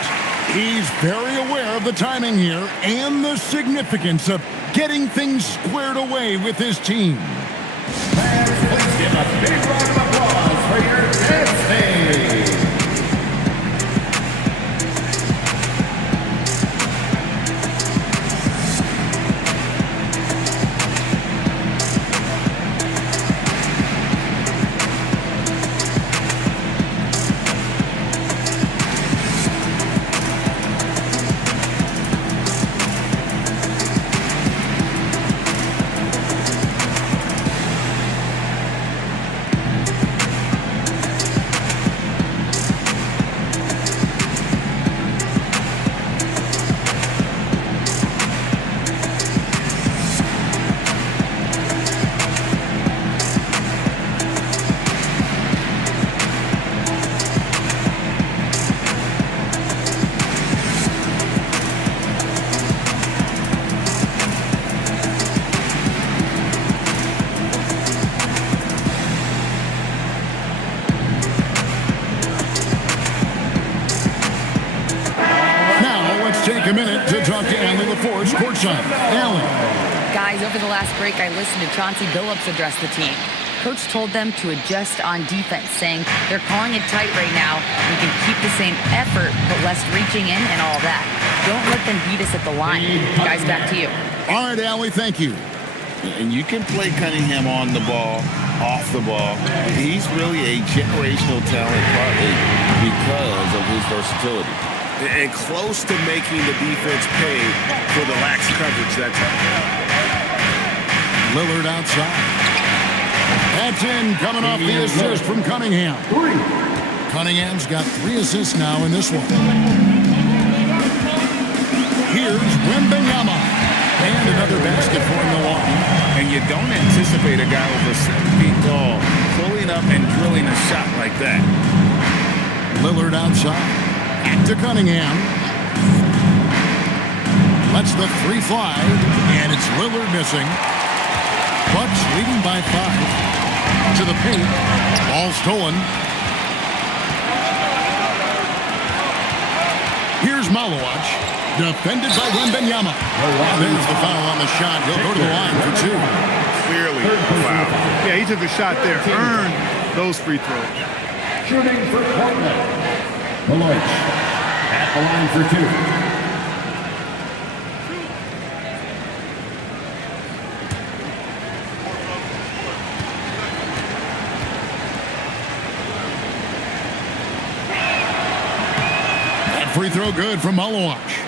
He's very aware of the timing here and the significance of getting things squared away with his team. Fans, please give a big round of applause for your dance team. Take a minute to talk to Allie LaForce, courtside. Allie. Guys, over the last break, I listened to Chauncey Billups address the team. Coach told them to adjust on defense, saying they're calling it tight right now. We can keep the same effort, but less reaching in and all that. Don't let them beat us at the line. Guys, back to you. All right, Allie, thank you. And you can play Cunningham on the ball, off the ball. He's really a generational talent, partly because of his versatility. And close to making the defense pay for the lax coverage that time. Lillard outside. That's in, coming off the assist from Cunningham. Cunningham's got 3 assists now in this one. Here's Wembanyama. And another basket for Milwaukee. And you don't anticipate a guy over 7 feet tall pulling up and drilling a shot like that. Lillard outside. Back to Cunningham. Lets the 3 fly. And it's Lillard missing. Bucks leading by 5. To the paint. Ball stolen. Here's Malawach. Defended by Wembanyama. There's the foul on the shot. He'll go to the line for 2. Clearly a foul. Yeah, he took a shot there. Earned those free throws. Shooting for Portland. Malawach at the line for 2. That free throw good from Malawach.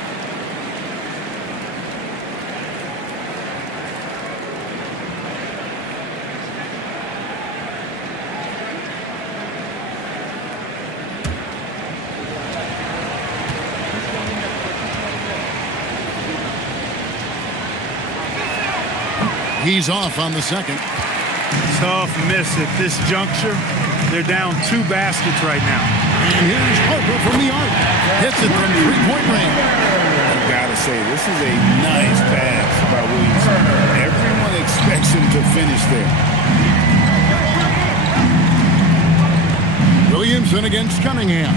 He's off on the second. Tough miss at this juncture. They're down 2 baskets right now. And here's Harper from the arc. Hits it from 3-point range. say this is a nice pass by Williamson. Everyone expects him to finish there. Williamson against Cunningham.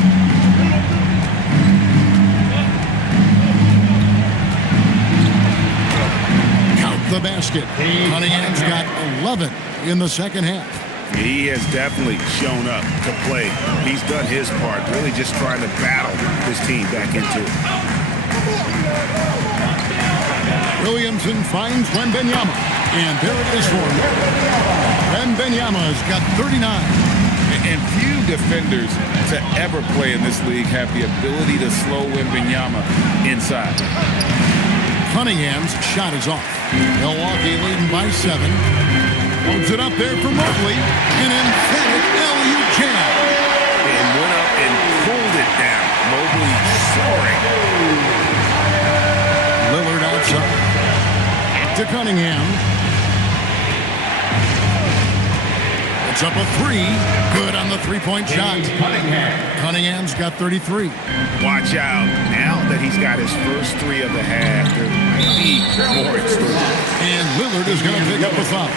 Count the basket. Cunningham's got 11 in the second half. He has definitely shown up to play. He's done his part, really just trying to battle his team back into it. Williamson finds Wembanyama, and there it is for him. Wembanyama's got 39. And few defenders to ever play in this league have the ability to slow Wembanyama inside. Cunningham's shot is off. Milwaukee leading by 7. Holds it up there for Mobley. An emphatic LU jam. And went up and pulled it down. Mobley soaring. Lillard outside. Back to Cunningham. It's up a 3. Good on the three-point shot. Cunningham's got 33. Watch out. Now that he's got his first 3 of the half, there might be more in store. And Lillard is going to pick up a foul.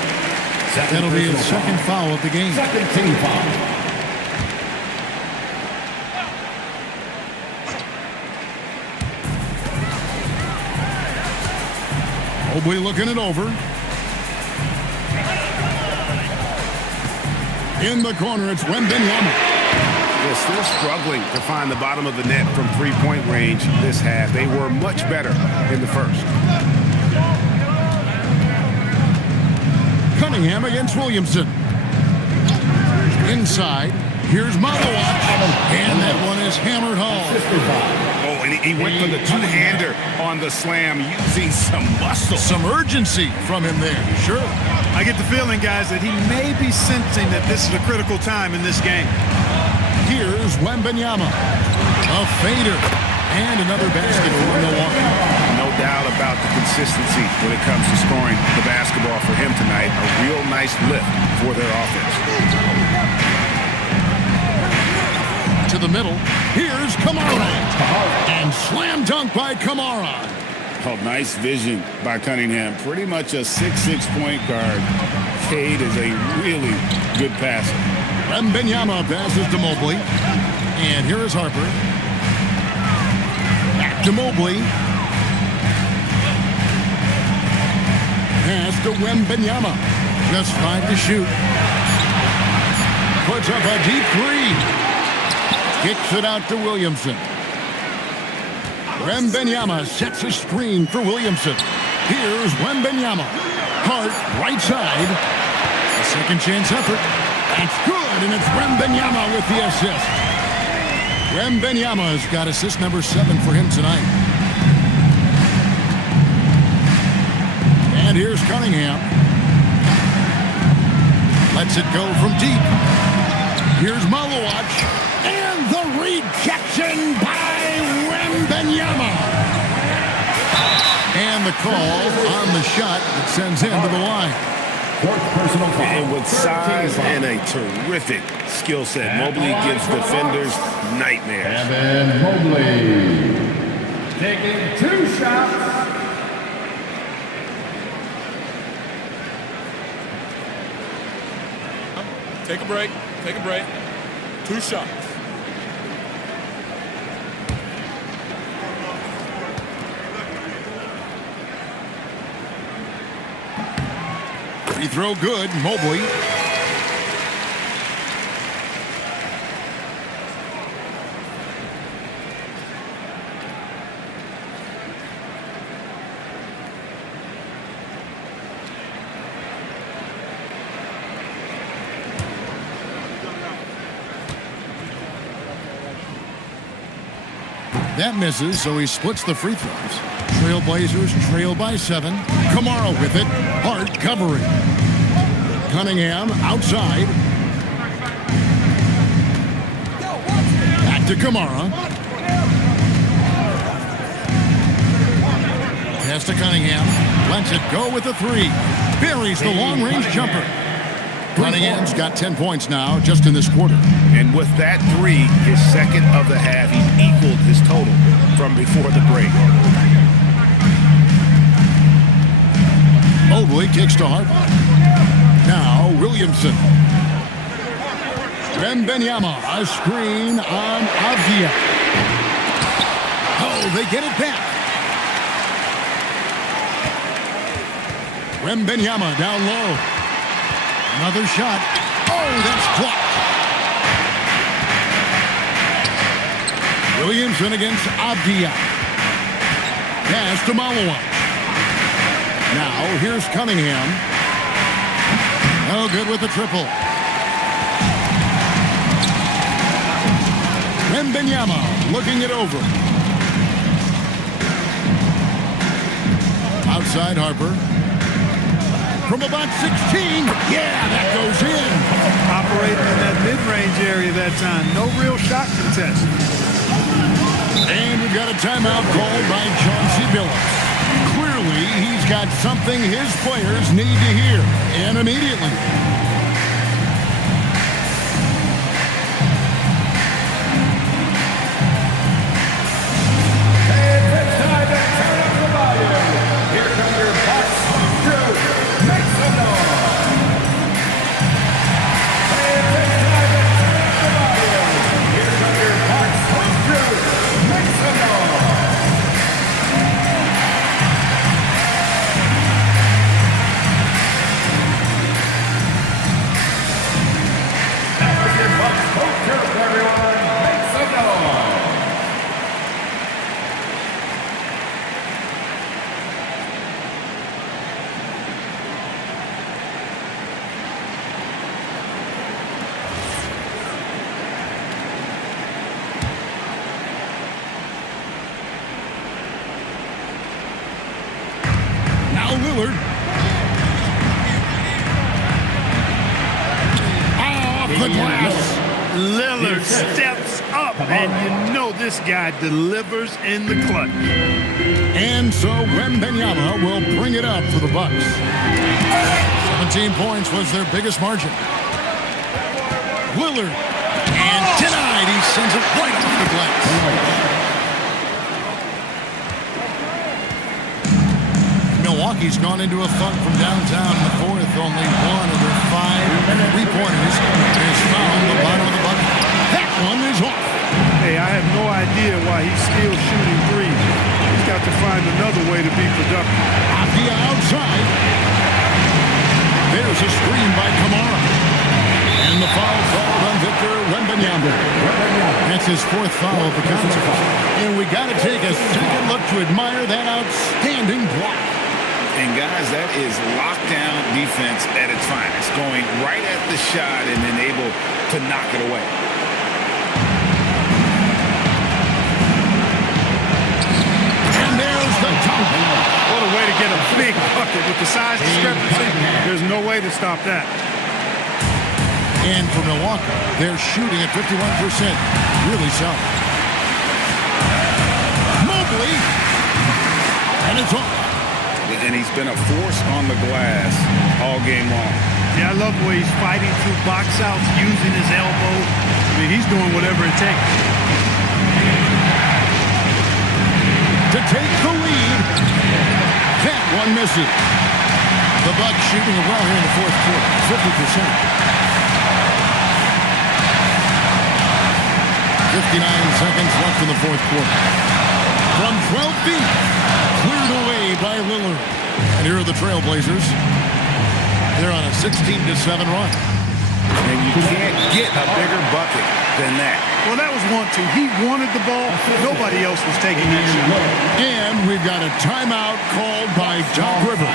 That'll be his second foul of the game. Second team foul. Mobley looking it over. In the corner, it's Wembanyama. They're still struggling to find the bottom of the net from three-point range this half. They were much better in the first. Cunningham against Williamson. Inside, here's Malawach, and that one is hammered home. Oh, and he went for the two-hander on the slam using some muscle. Some urgency from him there, sure. I get the feeling, guys, that he may be sensing that this is a critical time in this game. Here's Wembanyama. A fader. And another basket for Milwaukee. No doubt about the consistency when it comes to scoring the basketball for him tonight. A real nice lift for their offense. To the middle. Here's Kamara. And slam dunk by Kamara. Oh, nice vision by Cunningham. Pretty much a 6'6" point guard. Cade is a really good passer. Wembanyama passes to Mobley. And here is Harper. Back to Mobley. Pass to Wembanyama. Just 5 to shoot. Puts up a deep 3. Kicks it out to Williamson. Wembanyama sets a screen for Williamson. Here's Wembanyama. Hart, right side. A second chance effort. That's good, and it's Wembanyama with the assist. Wembanyama's got assist number 7 for him tonight. And here's Cunningham. Lets it go from deep. Here's Malawach. And the rejection by Wembanyama. And the call on the shot that sends him to the line. Fourth personal foul. And with size and a terrific skill set, Mobley gives defenders nightmares. Evan Mobley taking 2 shots. Take a break. Take a break. 2 shots. Free throw good, Mobley. That misses, so he splits the free throws. Trailblazers trail by 7. Kamara with it. Hart covering. Cunningham outside. Back to Kamara. Pass to Cunningham. Lets it go with the 3. Buries the long-range jumper. Cunningham's got 10 points now just in this quarter. And with that 3, his second of the half, he's equaled his total from before the break. kicks to Harper. Now Williamson. Wembanyama, a screen on Avdia. Oh, they get it back. Wembanyama down low. Another shot. Oh, that's blocked. Williamson against Avdia. Pass to Malawak. Now, here's Cunningham. Oh, good with the triple. Wembanyama looking it over. Outside Harper. From about 16. Yeah, that goes in. Operating in that mid-range area that time. No real shot contest. And we've got a timeout called by Chauncey Billups. Clearly, he's got something his players need to hear, and immediately. It's time to turn up the volume. Here come your Bucks. Drew, make some noise. It's time to turn up the volume. Here come your Bucks. Drew, make some noise. Everyone, make some noise. Now Lillard. Off the glass. Lillard steps up, and you know this guy delivers in the clutch. And so Wembanyama will bring it up for the Bucks. 17 points was their biggest margin. Lillard. And denied. He sends it right off the glass. Milwaukee's gone into a funk from downtown in the fourth. Only one of their 5 3-pointers is found the bottom of the bucket. That one is off. Hey, I have no idea why he's still shooting threes. He's got to find another way to be productive. Avdia outside. There's a screen by Kamara. And the foul called on Victor Wembanyama. That's his 4th foul of the contest. And we got to take a second look to admire that outstanding block. And guys, that is lockdown defense at its finest. Going right at the shot and then able to knock it away. And there's the dunk. What a way to get a big bucket with the size discrepancy. There's no way to stop that. And for Milwaukee, they're shooting at 51%. Really solid. Mobley. And it's off. And he's been a force on the glass all game long. Yeah, I love the way he's fighting through box outs, using his elbow. I mean, he's doing whatever it takes. To take the lead. That one misses. The Bucks shooting it well here in the fourth quarter. 50%. 59 seconds left in the fourth quarter. From 12 feet. Cleared away by Lillard. And here are the Trailblazers. They're on a 16-7 run. And you can't get a bigger bucket than that. Well, that was 1-2. He wanted the ball. Nobody else was taking that shot. And we've got a timeout called by Doc Rivers.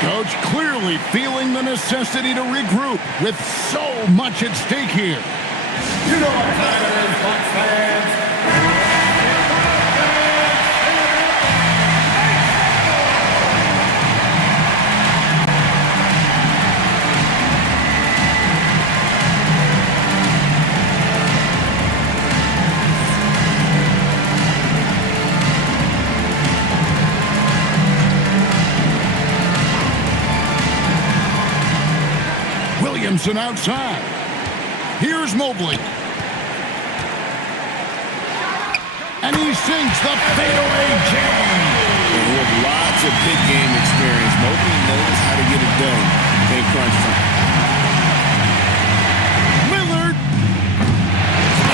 Coach clearly feeling the necessity to regroup with so much at stake here. You know what time it is, Bucks fans. Williamson outside. Here's Mobley. And he sinks the fadeaway jam. And we'll with lots of big game experience. Mobley knows how to get it done in crunch time. Lillard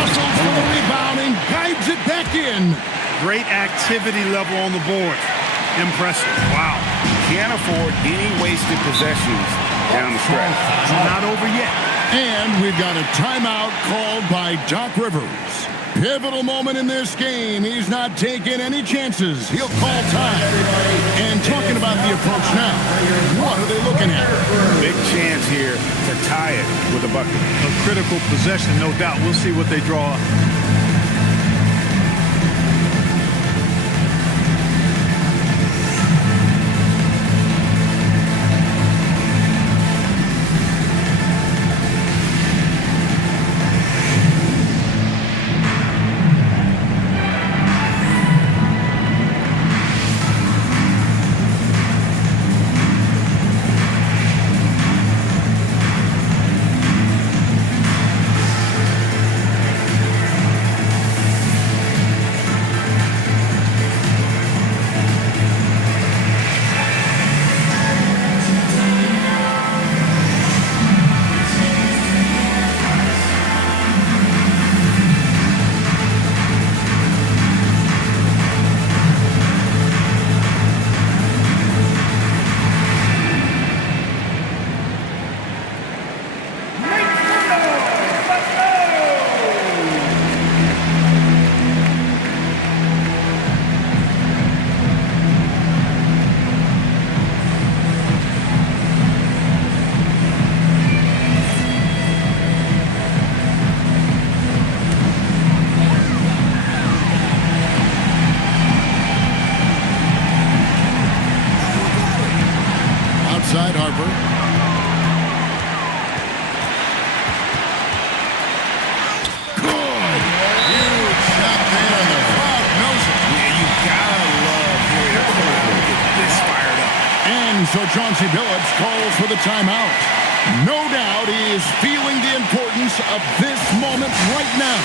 hustles for the rebound and guides it back in. Great activity level on the board. Impressive. Wow. Can't afford any wasted possessions down the stretch. Not over yet. And we've got a timeout called by Doc Rivers. Pivotal moment in this game. He's not taking any chances. He'll call time. And talking about the approach now, what are they looking at? Big chance here to tie it with a bucket. A critical possession, no doubt. We'll see what they draw up. Outside Harper. Good. Huge shot there, and the crowd knows it. Yeah, you gotta love hearing a crowd get this fired up. And so Chauncey Billups calls for the timeout. No doubt he is feeling the importance of this moment right now.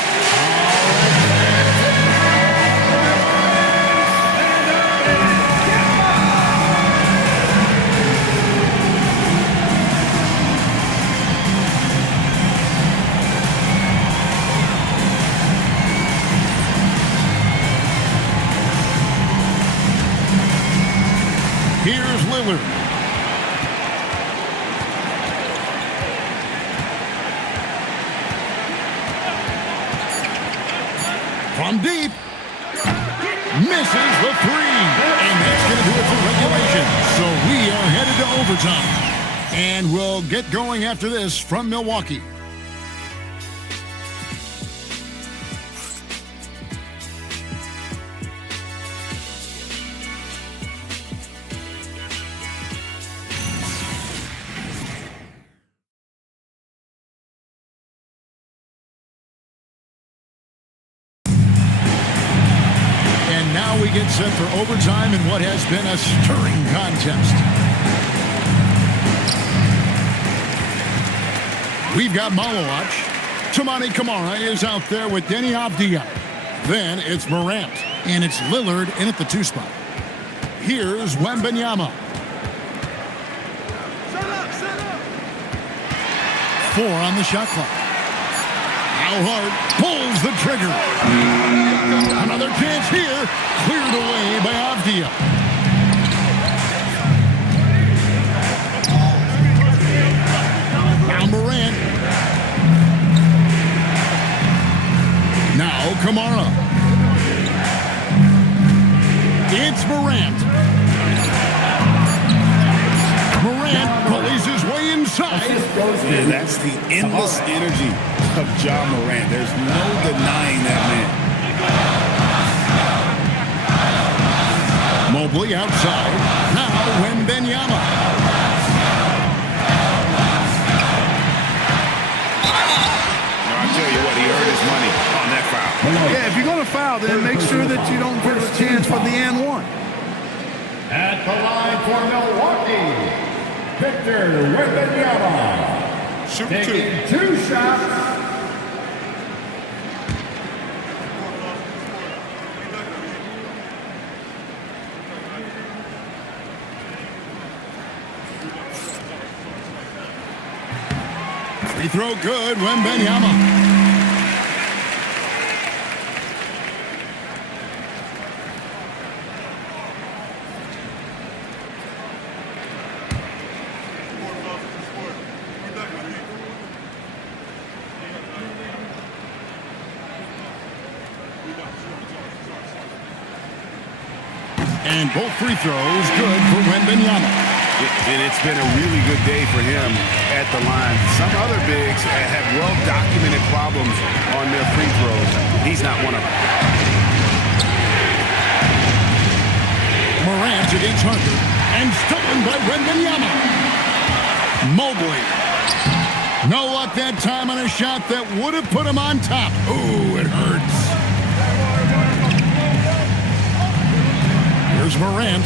Here's Lillard. From deep. Misses the three. And that's going to do it for regulation. So we are headed to overtime. And we'll get going after this from Milwaukee. Now we get set for overtime in what has been a stirring contest. We've got Malowach. Toumani Camara is out there with Denny Avdia. Then it's Morant, and it's Lillard in at the 2 spot. Here's Wembanyama. 4 on the shot clock. Al Hart pulls the trigger. Another chance here. Cleared away by Avdia. Now Morant. Now Camara. It's Morant. Morant pulls his way inside. Yeah, that's the endless energy of Ja Morant. There's no denying that man. Mobley outside. Now Wembanyama. I tell you what, he earned his money on that foul. Yeah, if you're going to foul, then make sure that you don't give a chance for the and one. At the line for Milwaukee, Victor Wembanyama. Shoot Taking 2. 2 shots. Free throw good, Wembanyama. And both free throws good for Wembanyama. And it's been a really good day for him at the line. Some other bigs have well-documented problems on their free throws. He's not one of them. Morant against Hunter. And stolen by Wembanyama. Mobley. No luck that time on a shot that would have put him on top. Ooh, it hurts. Here's Morant.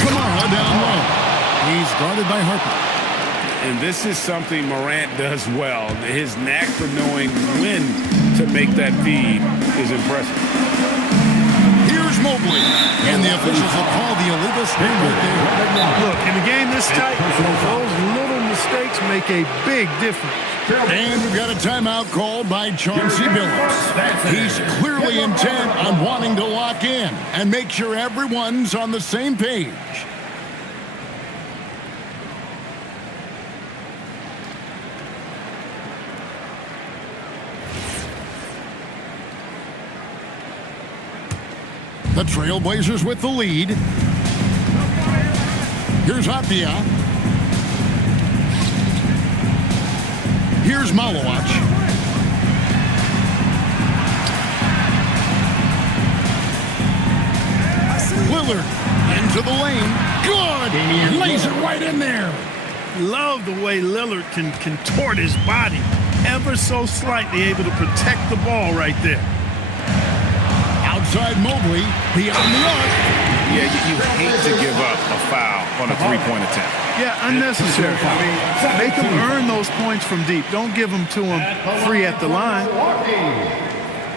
Kamara down low. He's guarded by Harper. And this is something Morant does well. His knack for knowing when to make that feed is impressive. Here's Mobley. And the officials will call the illegal screen right there. Look, in a game this tight, those little mistakes make a big difference. And we've got a timeout called by Chauncey Billups. He's clearly intent on wanting to lock in and make sure everyone's on the same page. The Trailblazers with the lead. Here's Apia. Here's Malawach. Lillard into the lane. Good! Lays it right in there. Love the way Lillard can contort his body ever so slightly, able to protect the ball right there. Outside Mobley, beyond the arc. Yeah, you hate to give up a foul on a three-point attempt. Yeah, unnecessary. I mean, make him earn those points from deep. Don't give them to him free at the line.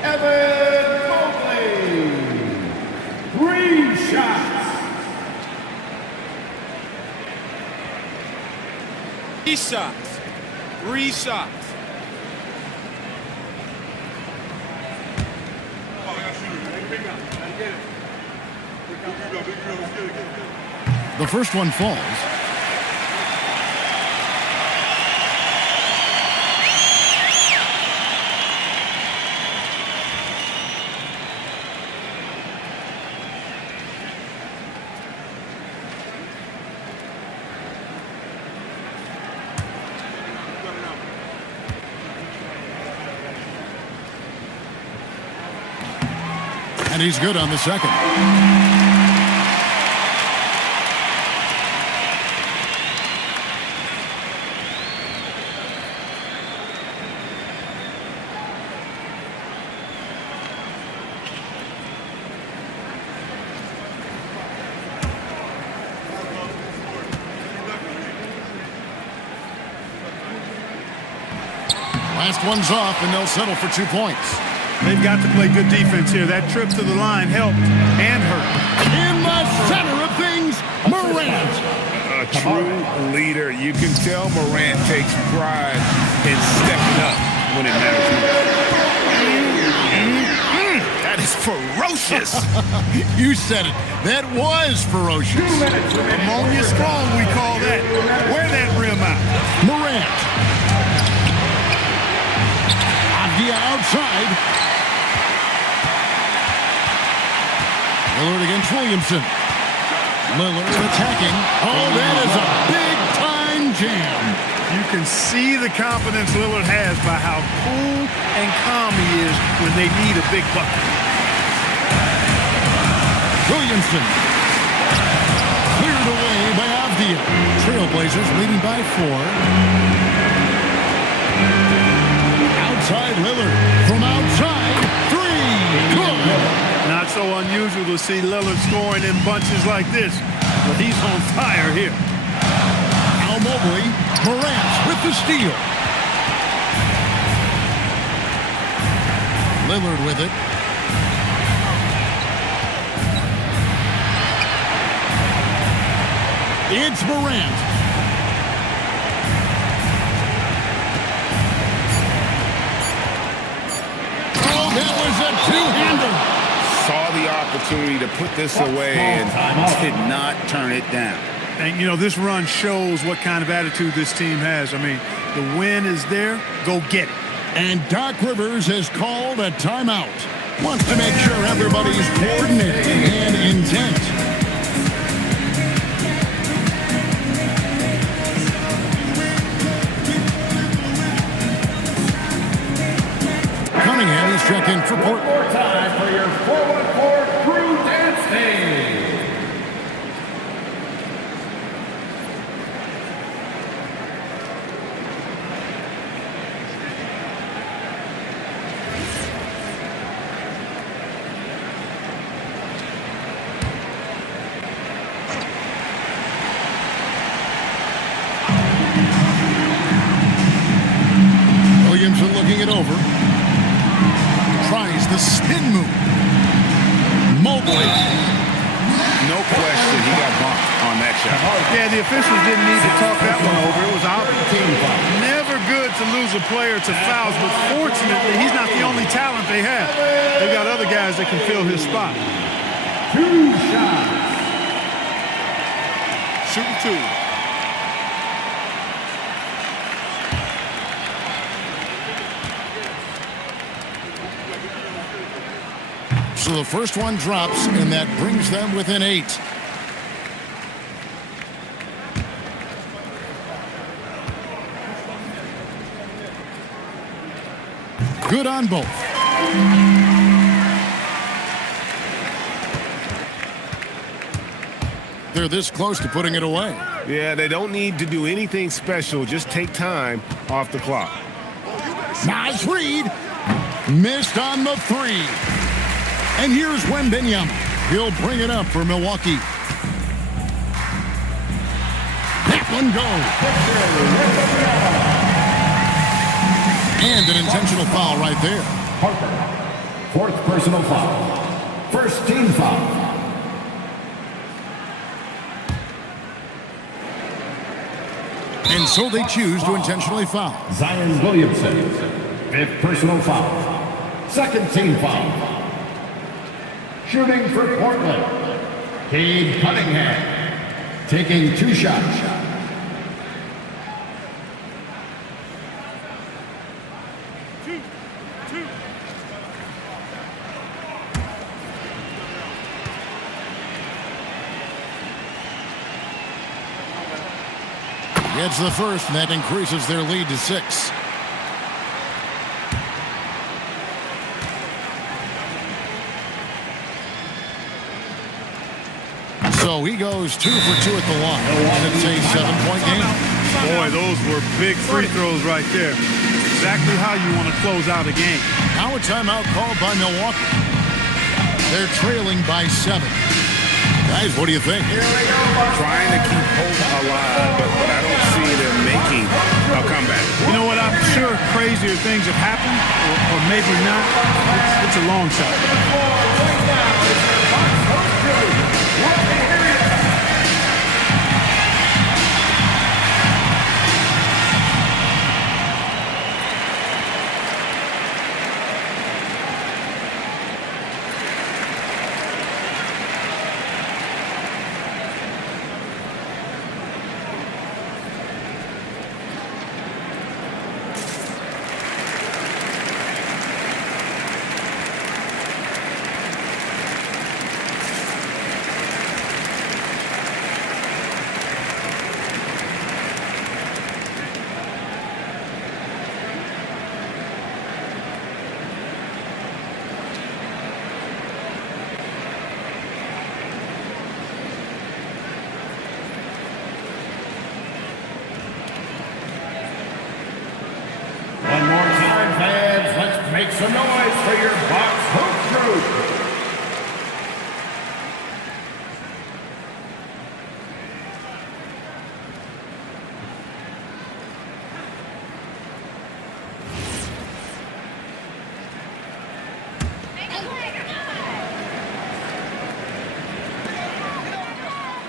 Evan Mobley. 3 shots. 3 shots. 3 shots. The first one falls. And he's good on the second. Last one's off, and they'll settle for 2 points. They've got to play good defense here. That trip to the line helped and hurt. In the center of things, Morant. A true leader. You can tell Morant takes pride in stepping up when it matters most. That is ferocious. You said it. That was ferocious. Ammonia strong, we call that. Wear that rim out. Morant. Avdia outside. Lillard against Williamson. Lillard attacking. Oh, that is a big-time jam. You can see the confidence Lillard has by how cool and calm he is when they need a big bucket. Williamson. Cleared away by Avdia. Trailblazers leading by 4. Outside Lillard. From outside. 3. Good. Not so unusual to see Lillard scoring in bunches like this, but he's on fire here. Al Mobley, Morant with the steal. Lillard with it. It's Morant. two-hander. Saw the opportunity to put this away and did not turn it down. And, you know, this run shows what kind of attitude this team has. I mean, the win is there. Go get it. And Doc Rivers has called a timeout. Wants to make sure everybody's coordinated and intent. Cunningham is checking for Portland. More time for your 414 crew dance day. Williamson looking it over. Tries the spin move. Mobley. No question he got bumped on that shot. Yeah, the officials didn't need to talk that one over. It was obvious. Never good to lose a player to fouls, but fortunately, he's not the only talent they have. They got other guys that can fill his spot. 2 shots. Shooting 2. So the first one drops, and that brings them within 8. Good on both. They're this close to putting it away. Yeah, they don't need to do anything special. Just take time off the clock. Nice read. Missed on the 3. And here's Wembanyama. He'll bring it up for Milwaukee. That one goes. And an intentional foul right there. Harper. 4th personal foul. 1st team foul. And so they choose to intentionally foul. Zion Williamson. 5th personal foul. 2nd team foul. Shooting for Portland, Cade Cunningham, taking 2 shots. Gets the first, and that increases their lead to 6. So he goes 2 for 2 at the line. And it's a 7-point game. Boy, those were big free throws right there. Exactly how you want to close out a game. Now a timeout called by Milwaukee. They're trailing by 7. Guys, what do you think? Trying to keep hope alive, but I don't see them making a comeback. You know what? I'm sure crazier things have happened, or maybe not. It's a long shot. Make some noise for your box hoop crew.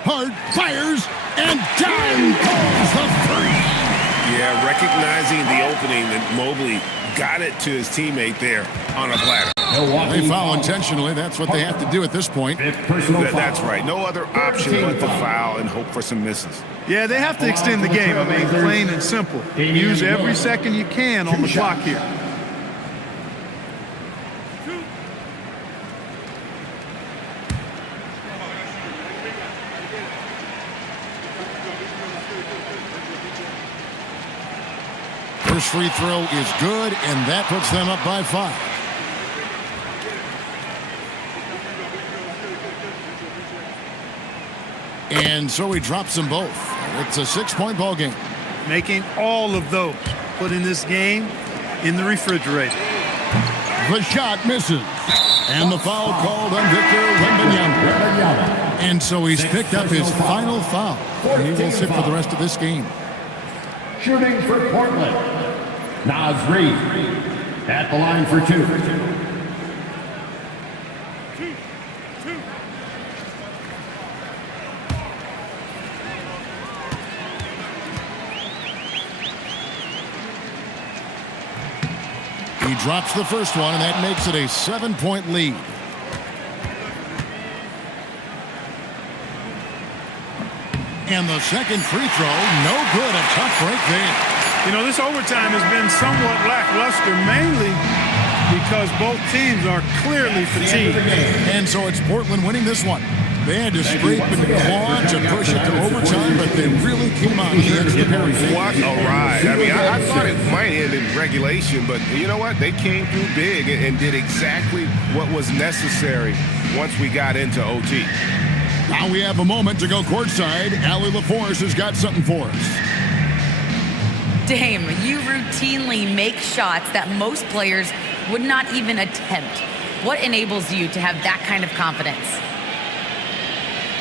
Hard fires, and down goes the 3. Yeah, recognizing the opening that Mobley got it to his teammate there on a platter. They foul intentionally. That's what they have to do at this point. That's right. No other option but to foul and hope for some misses. Yeah, they have to extend the game. I mean, plain and simple. Use every second you can on the clock here. First free throw is good, and that puts them up by 5. And so he drops them both. It's a 6-point ball game. Making all of those. Putting this game in the refrigerator. The shot misses. And the foul called on Victor Wembanyama. And so he's picked up his final foul. And he will sit for the rest of this game. Shooting for Portland, Naz Reid at the line for 2. He drops the first one, and that makes it a 7-point lead. And the second free throw, no good. A tough break there. You know, this overtime has been somewhat lackluster, mainly because both teams are clearly fatigued. And so it's Portland winning this one. They had to scrape and claw to push it to overtime, but they really came out of the extra period. What a ride. I mean, I thought it might end in regulation, but you know what? They came through big and did exactly what was necessary once we got into OT. Now we have a moment to go courtside. Allie LaForce has got something for us. Dame, you routinely make shots that most players would not even attempt. What enables you to have that kind of confidence?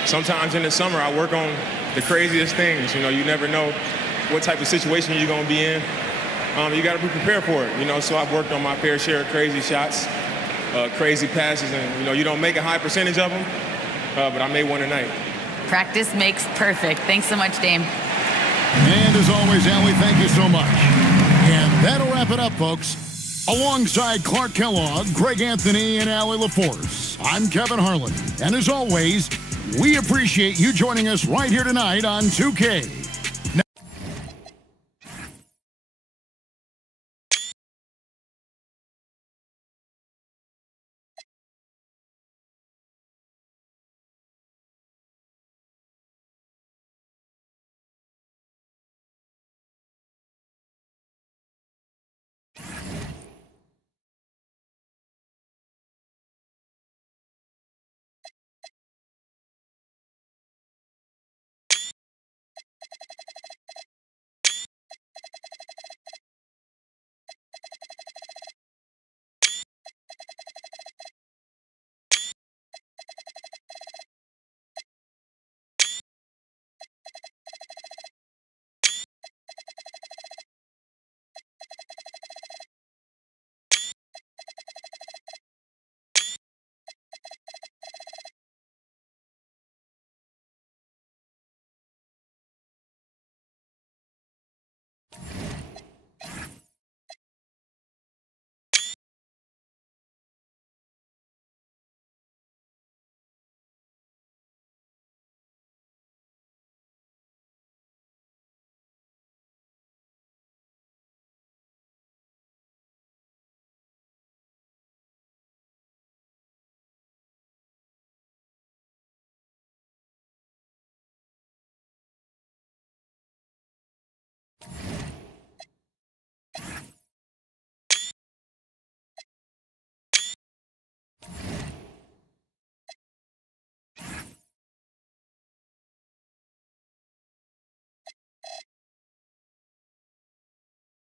Sometimes in the summer, I work on the craziest things. You know, you never know what type of situation you're going to be in. You got to be prepared for it, you know, so I've worked on my fair share of crazy shots, crazy passes, and, you know, you don't make a high percentage of them, but I made one tonight. Practice makes perfect. Thanks so much, Dame. And as always, Allie, thank you so much. And that'll wrap it up, folks. Alongside Clark Kellogg, Greg Anthony, and Allie LaForce, I'm Kevin Harlan. And as always, we appreciate you joining us right here tonight on 2K.